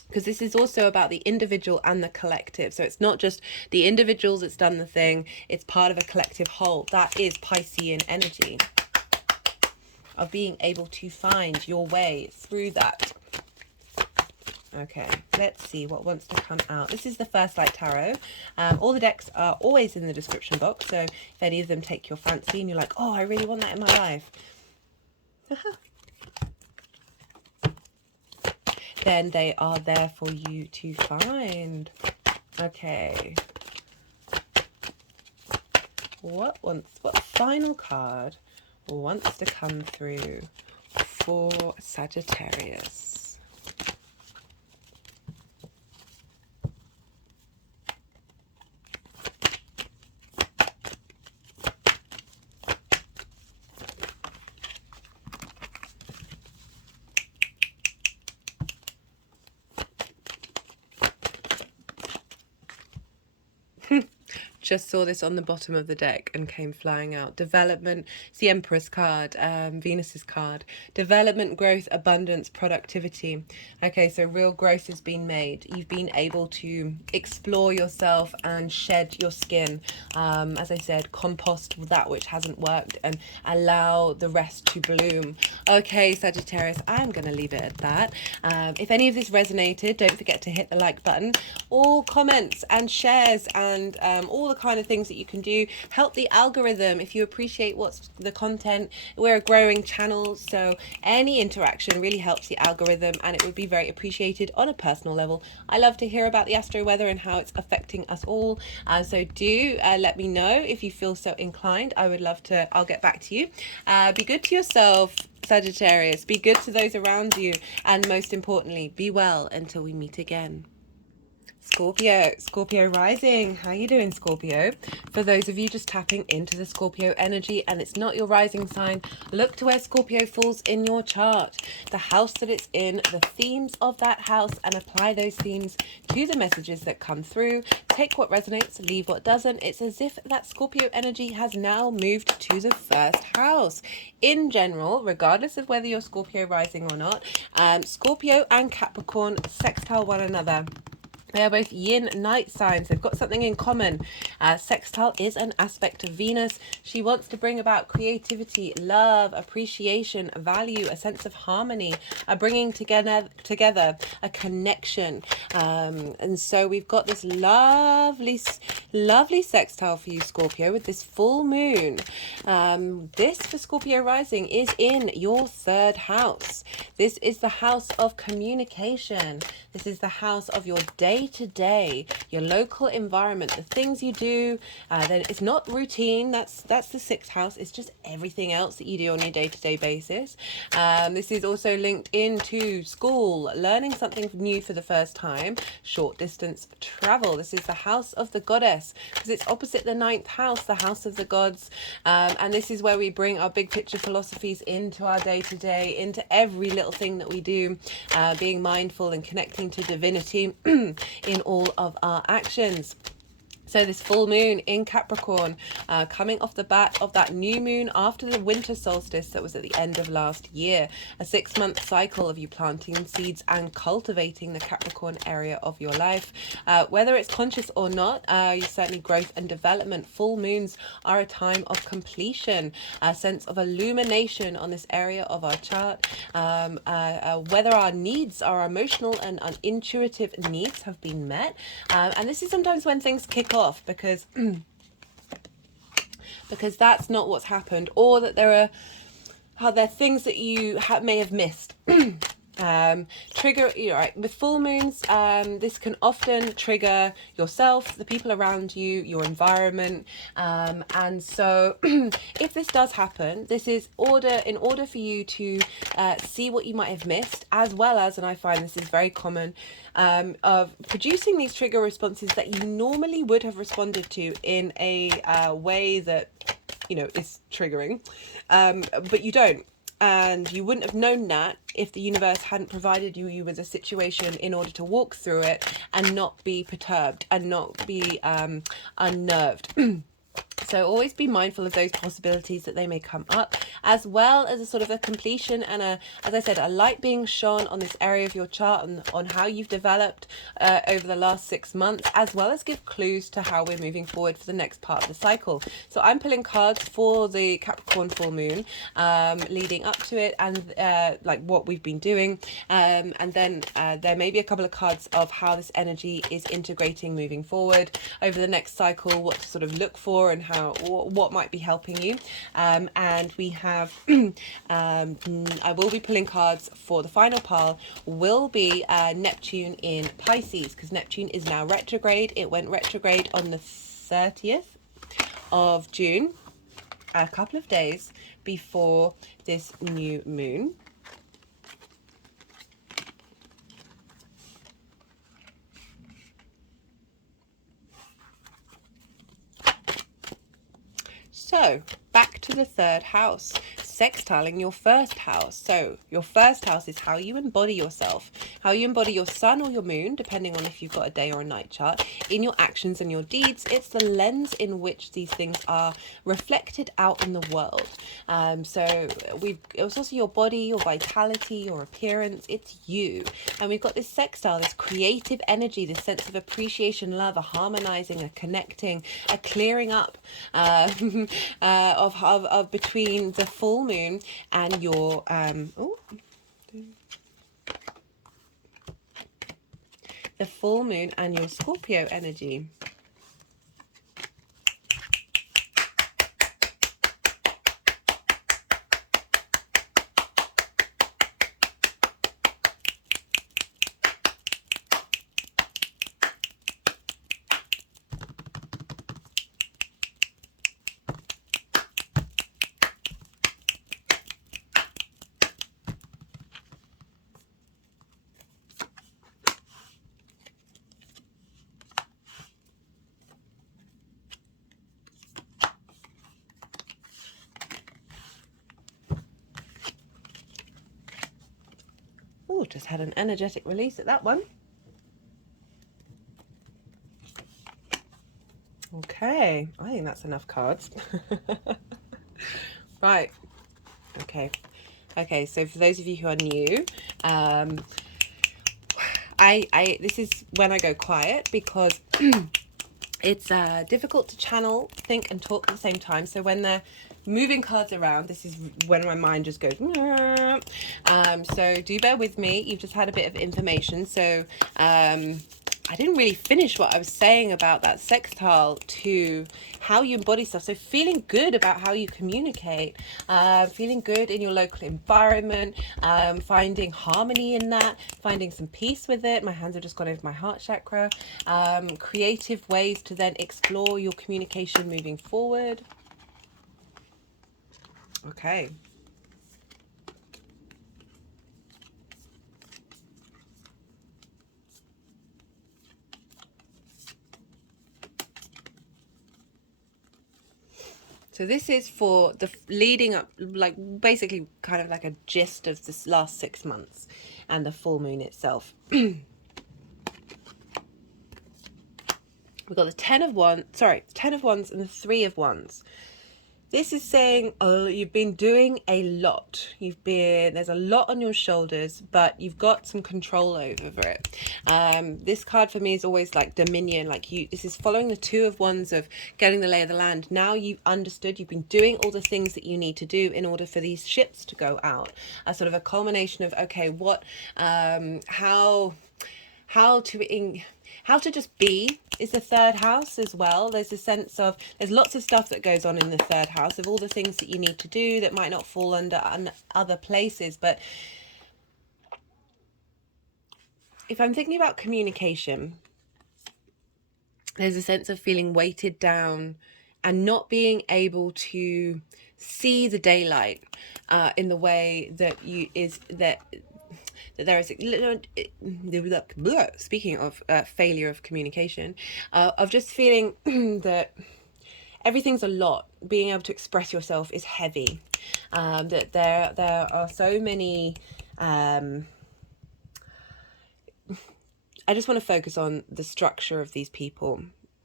because this is also about the individual and the collective. So it's not just the individuals that's done the thing, it's part of a collective whole. That is Piscean energy of being able to find your way through that. Okay, let's see what wants to come out. This is the First Light Tarot. All the decks are always in the description box, so if any of them take your fancy and you're like, oh, I really want that in my life, then they are there for you to find. Okay. What final card wants to come through for Sagittarius? Just saw this on the bottom of the deck and came flying out. Development, it's the Empress card, Venus's card. Development, growth, abundance, productivity. Okay, so real growth has been made. You've been able to explore yourself and shed your skin. As I said, compost that which hasn't worked and allow the rest to bloom. Okay, Sagittarius, I'm going to leave it at that. If any of this resonated, don't forget to hit the like button. All comments and shares and all the kind of things that you can do help the algorithm. If you appreciate what's the content, we're a growing channel, so any interaction really helps the algorithm, and it would be very appreciated on a personal level. I love to hear about the astro weather and how it's affecting us all, so do let me know if you feel so inclined. I would love to. I'll get back to you. Be good to yourself, Sagittarius. Be good to those around you, and most importantly, be well until we meet again. Scorpio rising. How you doing, Scorpio? For those of you just tapping into the Scorpio energy and it's not your rising sign, look to where Scorpio falls in your chart, the house that it's in, the themes of that house, and apply those themes to the messages that come through. Take what resonates, leave what doesn't. It's as if that Scorpio energy has now moved to the first house. In general, regardless of whether you're Scorpio rising or not, Scorpio and Capricorn sextile one another. They are both yin night signs. They've got something in common. Sextile is an aspect of Venus. She wants to bring about creativity, love, appreciation, value, a sense of harmony, a bringing together, a connection. And so we've got this lovely sextile for you, Scorpio, with this full moon. This for Scorpio rising is in your third house. This is the house of communication. This is the house of your daily day-to-day, your local environment, the things you do. Then it's not routine, that's the sixth house. It's just everything else that you do on your day-to-day basis. This is also linked into school, learning something new for the first time, short distance travel. This is the house of the goddess because it's opposite the ninth house, the house of the gods. And this is where we bring our big picture philosophies into our day-to-day, into every little thing that we do, being mindful and connecting to divinity in all of our actions. So this full moon in Capricorn, coming off the back of that new moon after the winter solstice that was at the end of last year, a 6-month cycle of you planting seeds and cultivating the Capricorn area of your life. Whether it's conscious or not, you certainly growth and development. Full moons are a time of completion, a sense of illumination on this area of our chart. Whether our needs, our emotional and intuitive needs have been met. And this is sometimes when things kick off because that's not what's happened, or that there are things that you may have missed. Trigger, right, with full moons, this can often trigger yourself, the people around you, your environment, and so if this does happen, this is in order for you to see what you might have missed, as well as, and I find this is very common, of producing these trigger responses that you normally would have responded to in a way that is triggering, but you don't. And you wouldn't have known that if the universe hadn't provided you with a situation in order to walk through it and not be perturbed and not be unnerved. So always be mindful of those possibilities that they may come up, as well as a sort of a completion and as I said, a light being shone on this area of your chart and on how you've developed over the last 6 months, as well as give clues to how we're moving forward for the next part of the cycle. So I'm pulling cards for the Capricorn full moon, leading up to it, and like what we've been doing, and then there may be a couple of cards of how this energy is integrating moving forward over the next cycle, what to sort of look for and what might be helping you. And we have I will be pulling cards for the final pile, will be Neptune in Pisces, because Neptune is now retrograde. It went retrograde on the 30th of June, a couple of days before this new moon. So back to the third house, sextiling your first house. So your first house is how you embody yourself, how you embody your sun or your moon, depending on if you've got a day or a night chart, in your actions and your deeds. It's the lens in which these things are reflected out in the world. So it's also your body, your vitality, your appearance. It's you. And we've got this sextile, this creative energy, this sense of appreciation, love, a harmonizing, a connecting, a clearing up of between the full moon and your the full moon and your Scorpio energy. Oh, just had an energetic release at that one. Okay, I think that's enough cards. Right. Okay, so for those of you who are new, this is when I go quiet because it's difficult to channel, think and talk at the same time. So when they're moving cards around, this is when my mind just goes so do bear with me. You've just had a bit of information, so I didn't really finish what I was saying about that sextile to how you embody stuff. So feeling good about how you communicate, feeling good in your local environment, finding harmony in that, finding some peace with it. My hands have just gone over my heart chakra. Creative ways to then explore your communication moving forward. Okay. So this is for the leading up, like basically kind of like a gist of this last 6 months and the full moon itself. We've got the 10 of Wands and the 3 of Wands. This is saying, oh, you've been doing a lot. There's a lot on your shoulders, but you've got some control over it. This card for me is always like dominion. This is following the 2 of Wands of getting the lay of the land. Now you've understood, you've been doing all the things that you need to do in order for these ships to go out. A sort of a culmination of, okay, what, how to just be is the 3rd house as well. There's a sense of, there's lots of stuff that goes on in the 3rd house of all the things that you need to do that might not fall under other places. But if I'm thinking about communication, there's a sense of feeling weighted down and not being able to see the daylight in the way that there is, speaking of failure of communication, of just feeling that everything's a lot. Being able to express yourself is heavy. That there are so many. I just want to focus on the structure of these people.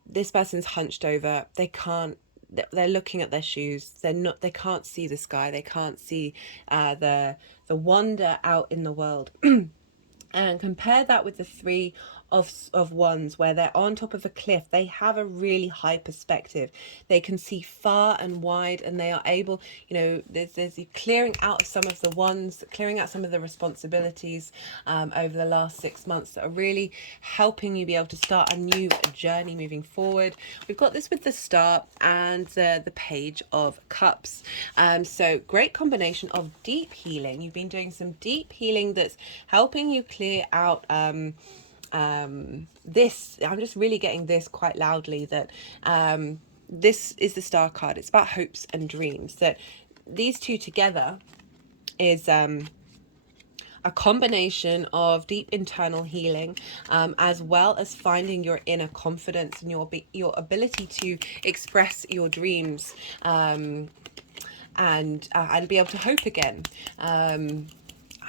This person's hunched over. They're looking at their shoes. They can't see the sky. They can't see the wonder out in the world. And compare that with the 3 of Wands, where they're on top of a cliff. They have a really high perspective. They can see far and wide, and they are able, there's the clearing out of some of the Wands, clearing out some of the responsibilities over the last 6 months that are really helping you be able to start a new journey moving forward. We've got this with the Star and the Page of Cups. So great combination of deep healing. You've been doing some deep healing that's helping you clear out this. I'm just really getting this quite loudly, that this is the Star card. It's about hopes and dreams, that these two together is a combination of deep internal healing, as well as finding your inner confidence and your ability to express your dreams and be able to hope again. I'm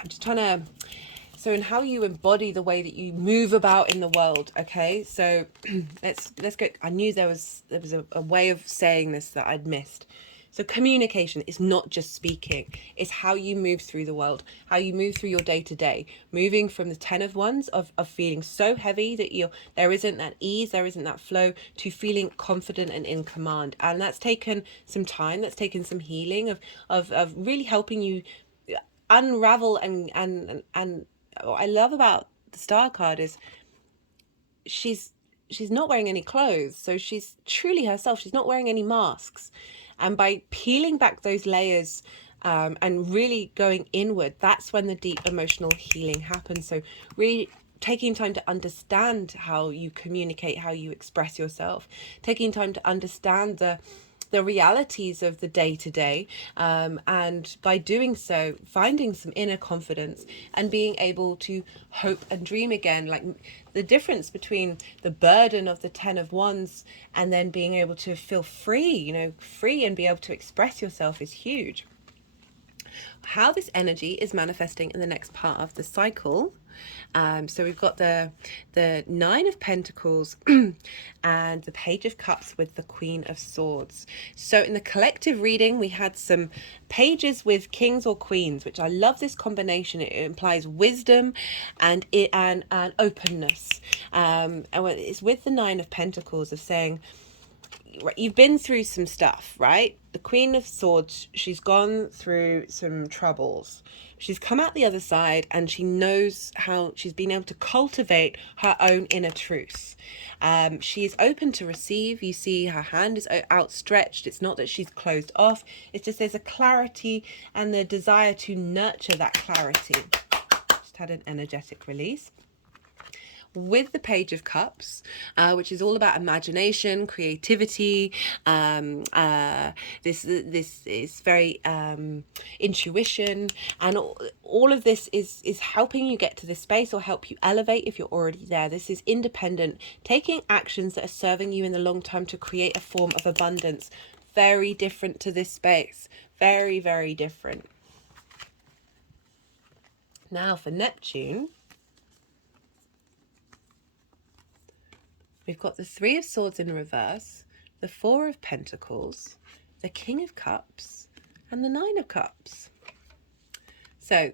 just trying to, so in how you embody the way that you move about in the world. Okay, so let's go. I knew there was a way of saying this that I'd missed. So communication is not just speaking. It's how you move through the world, how you move through your day to day, moving from the 10 of Wands of feeling so heavy that there isn't that ease, there isn't that flow, to feeling confident and in command. And that's taken some time. That's taken some healing of really helping you unravel and what I love about the Star card is she's not wearing any clothes, so she's truly herself. She's not wearing any masks, and by peeling back those layers and really going inward, that's when the deep emotional healing happens. So really taking time to understand how you communicate, how you express yourself, taking time to understand the realities of the day-to-day, and by doing so finding some inner confidence and being able to hope and dream again. Like the difference between the burden of the 10 of Wands and then being able to feel free, free and be able to express yourself is huge. How this energy is manifesting in the next part of the cycle. So we've got the 9 of Pentacles and the Page of Cups with the Queen of Swords. So in the collective reading, we had some pages with kings or queens, which I love this combination. It implies wisdom and openness. And it's with the 9 of Pentacles of saying, you've been through some stuff, right? The Queen of Swords, she's gone through some troubles. She's come out the other side, and she knows how she's been able to cultivate her own inner truth. She is open to receive. You see her hand is outstretched. It's not that she's closed off. It's just there's a clarity and the desire to nurture that clarity. Just had an energetic release. With the Page of Cups, which is all about imagination, creativity. This is very intuition, and all of this is helping you get to this space or help you elevate if you're already there. This is independent, taking actions that are serving you in the long term to create a form of abundance. Very different to this space. Very, very different. Now for Neptune. We've got the Three of Swords in reverse, the Four of Pentacles, the King of Cups, and the Nine of Cups. So,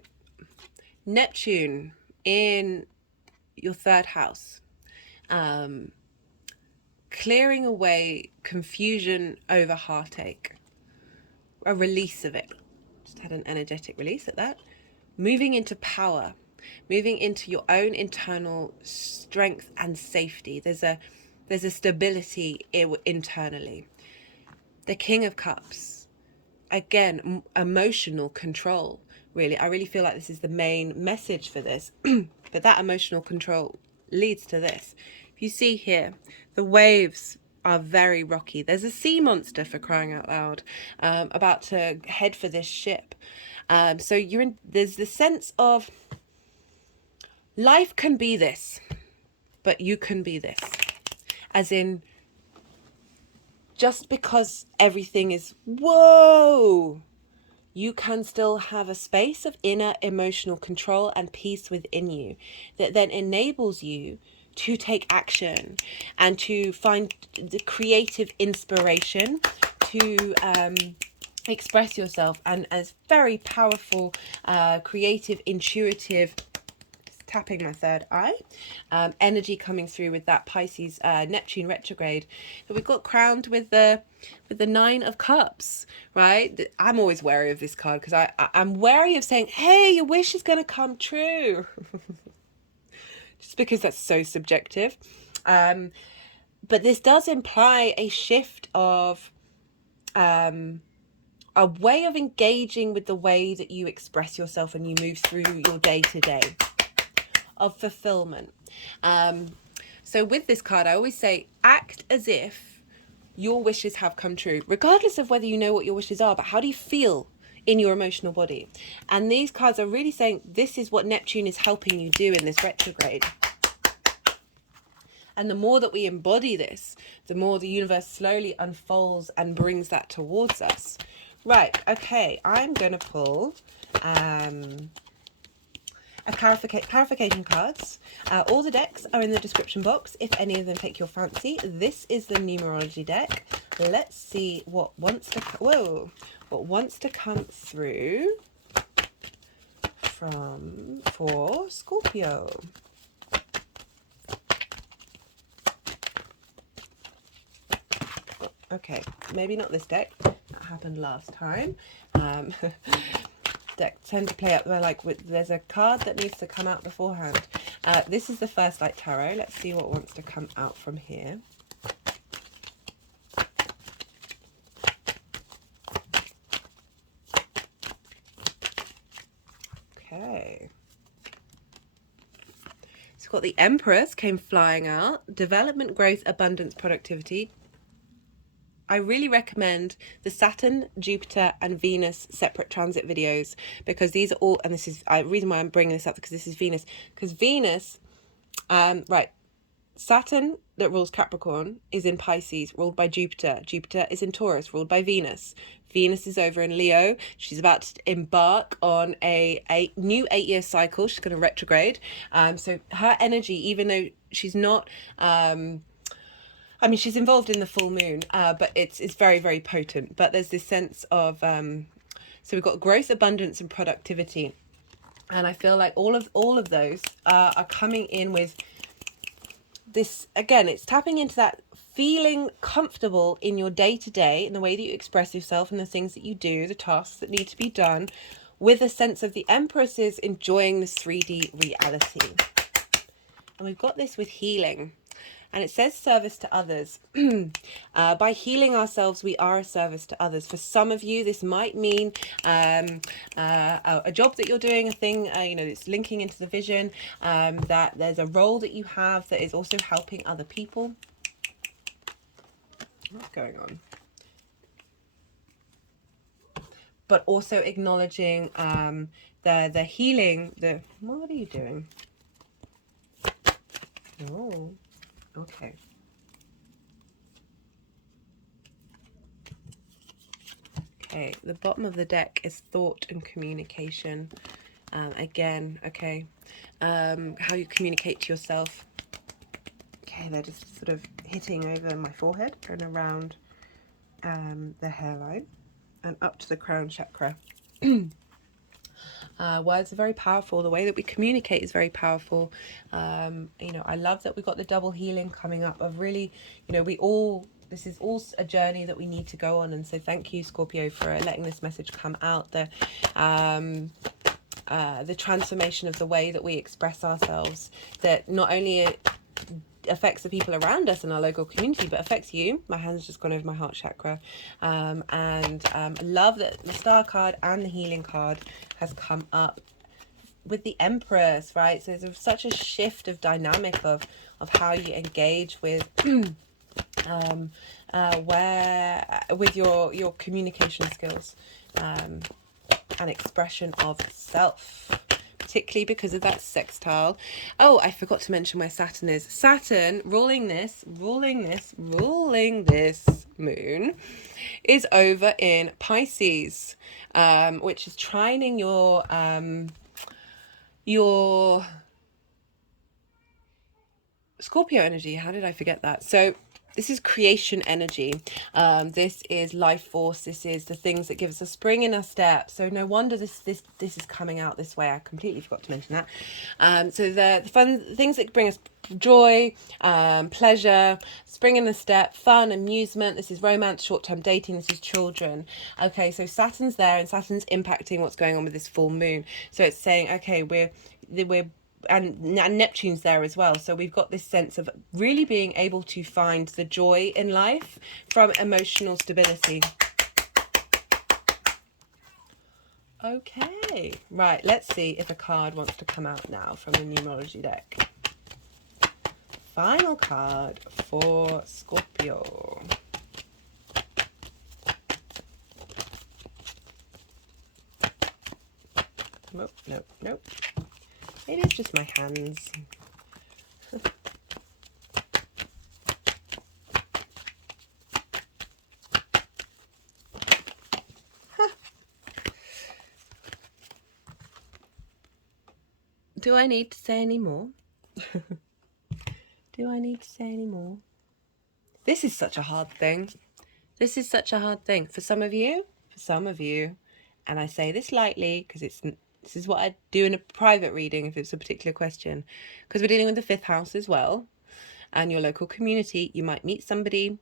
Neptune in your third house, clearing away confusion over heartache, a release of it. Just had an energetic release at that. Moving into power. Moving into your own internal strength and safety. There's a stability internally. The King of Cups, again, emotional control. Really, I really feel like this is the main message for this. But that emotional control leads to this. If you see here, the waves are very rocky. There's a sea monster, for crying out loud, about to head for this ship. So there's the sense of life can be this, but you can be this. As in, just because everything is, whoa, you can still have a space of inner emotional control and peace within you that then enables you to take action and to find the creative inspiration to express yourself. And as very powerful, creative, intuitive, tapping my third eye, energy coming through with that Pisces Neptune retrograde that we've got crowned with the Nine of Cups, right? I'm always wary of this card because I'm wary of saying, hey, your wish is going to come true. Just because that's so subjective. But this does imply a shift of a way of engaging with the way that you express yourself and you move through your day to day. Of fulfillment. So with this card, I always say, act as if your wishes have come true, regardless of whether you know what your wishes are, but how do you feel in your emotional body? And these cards are really saying this is what Neptune is helping you do in this retrograde. And the more that we embody this, the more the universe slowly unfolds and brings that towards us. Right, okay, I'm going to pull clarification cards. All the decks are in the description box if any of them take your fancy. This is the numerology deck. Let's see what wants to come through for Scorpio. Okay, maybe not this deck. That happened last time. Decks tend to play up there, like there's a card that needs to come out beforehand. This is the First Light Tarot. Let's see what wants to come out from here. Okay. So we've got the Empress came flying out. Development, growth, abundance, productivity. I really recommend the Saturn, Jupiter, and Venus separate transit videos because these are all, and this is the reason why I'm bringing this up because this is Venus. Because Venus, right, Saturn that rules Capricorn is in Pisces, ruled by Jupiter. Jupiter is in Taurus, ruled by Venus. Venus is over in Leo. She's about to embark on a new 8-year cycle. She's going to retrograde. So her energy, even though she's not... I mean, she's involved in the full moon, but it's very, very potent. But there's this sense of, so we've got growth, abundance, and productivity. And I feel like all of those are coming in with this, again, it's tapping into that feeling comfortable in your day-to-day, in the way that you express yourself and the things that you do, the tasks that need to be done, with a sense of the Empress is enjoying this 3D reality. And we've got this with healing. And it says service to others. By healing ourselves, we are a service to others. For some of you, this might mean a job that you're doing, a thing, it's linking into the vision, that there's a role that you have that is also helping other people. What's going on? But also acknowledging the healing. What are you doing? Oh. Okay. Okay, the bottom of the deck is thought and communication. Again, okay. How you communicate to yourself. Okay, they're just sort of hitting over my forehead and around the hairline and up to the crown chakra. Words are very powerful. The way that we communicate is very powerful. I love that we've got the double healing coming up of really, this is all a journey that we need to go on. And so thank you, Scorpio, for letting this message come out. The transformation of the way that we express ourselves, that not only affects the people around us in our local community, but affects you. My hand's just gone over my heart chakra. I love that the star card and the healing card has come up with the Empress, right? So there's such a shift of dynamic of how you engage with with your communication skills and expression of self, particularly because of that sextile. Oh, I forgot to mention where Saturn is. Saturn ruling this moon is over in Pisces, which is trining your Scorpio energy. How did I forget that? So this is creation energy. This is life force. This is the things that give us a spring in our step. So no wonder this is coming out this way. I completely forgot to mention that. So the fun things that bring us joy, pleasure, spring in the step, fun, amusement. This is romance, short-term dating. This is children. Okay, so Saturn's there, and Saturn's impacting what's going on with this full moon. So it's saying, okay, we're and Neptune's there as well. So we've got this sense of really being able to find the joy in life from emotional stability. Okay, right, let's see if a card wants to come out now from the numerology deck. Final card for Scorpio. Nope. Maybe it's just my hands. Do I need to say any more? Do I need to say any more? This is such a hard thing. This is such a hard thing. For some of you, and I say this lightly because this is what I do in a private reading if it's a particular question, because we're dealing with the 5th house as well, and your local community. You might meet somebody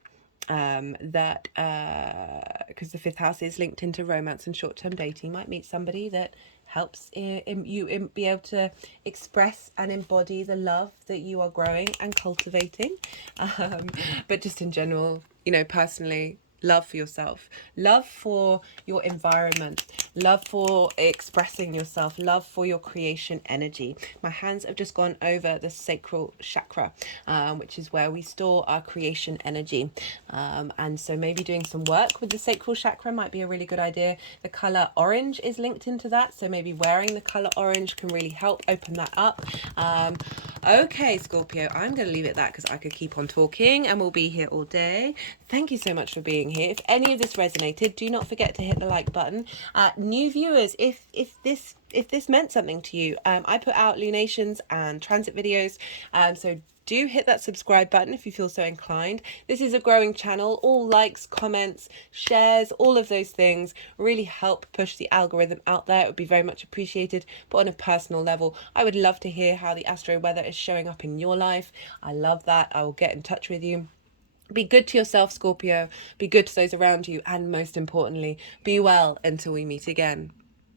that, because the 5th house is linked into romance and short-term dating, might meet somebody that helps you be able to express and embody the love that you are growing and cultivating. But just in general, personally, love for yourself, love for your environment, love for expressing yourself, love for your creation energy. My hands have just gone over the sacral chakra, which is where we store our creation energy. And so maybe doing some work with the sacral chakra might be a really good idea. The color orange is linked into that, so maybe wearing the color orange can really help open that up. Okay, Scorpio, I'm going to leave it at that because I could keep on talking and we'll be here all day. Thank you so much for being here. If any of this resonated, do not forget to hit the like button. New viewers, if this meant something to you, I put out lunations and transit videos, so do hit that subscribe button if you feel so inclined. This is a growing channel. All likes, comments, shares, all of those things really help push the algorithm out there. It would be very much appreciated. But on a personal level, I would love to hear how the astro weather is showing up in your life. I love that. I will get in touch with you. Be good to yourself, Scorpio. Be good to those around you. And most importantly, be well until we meet again.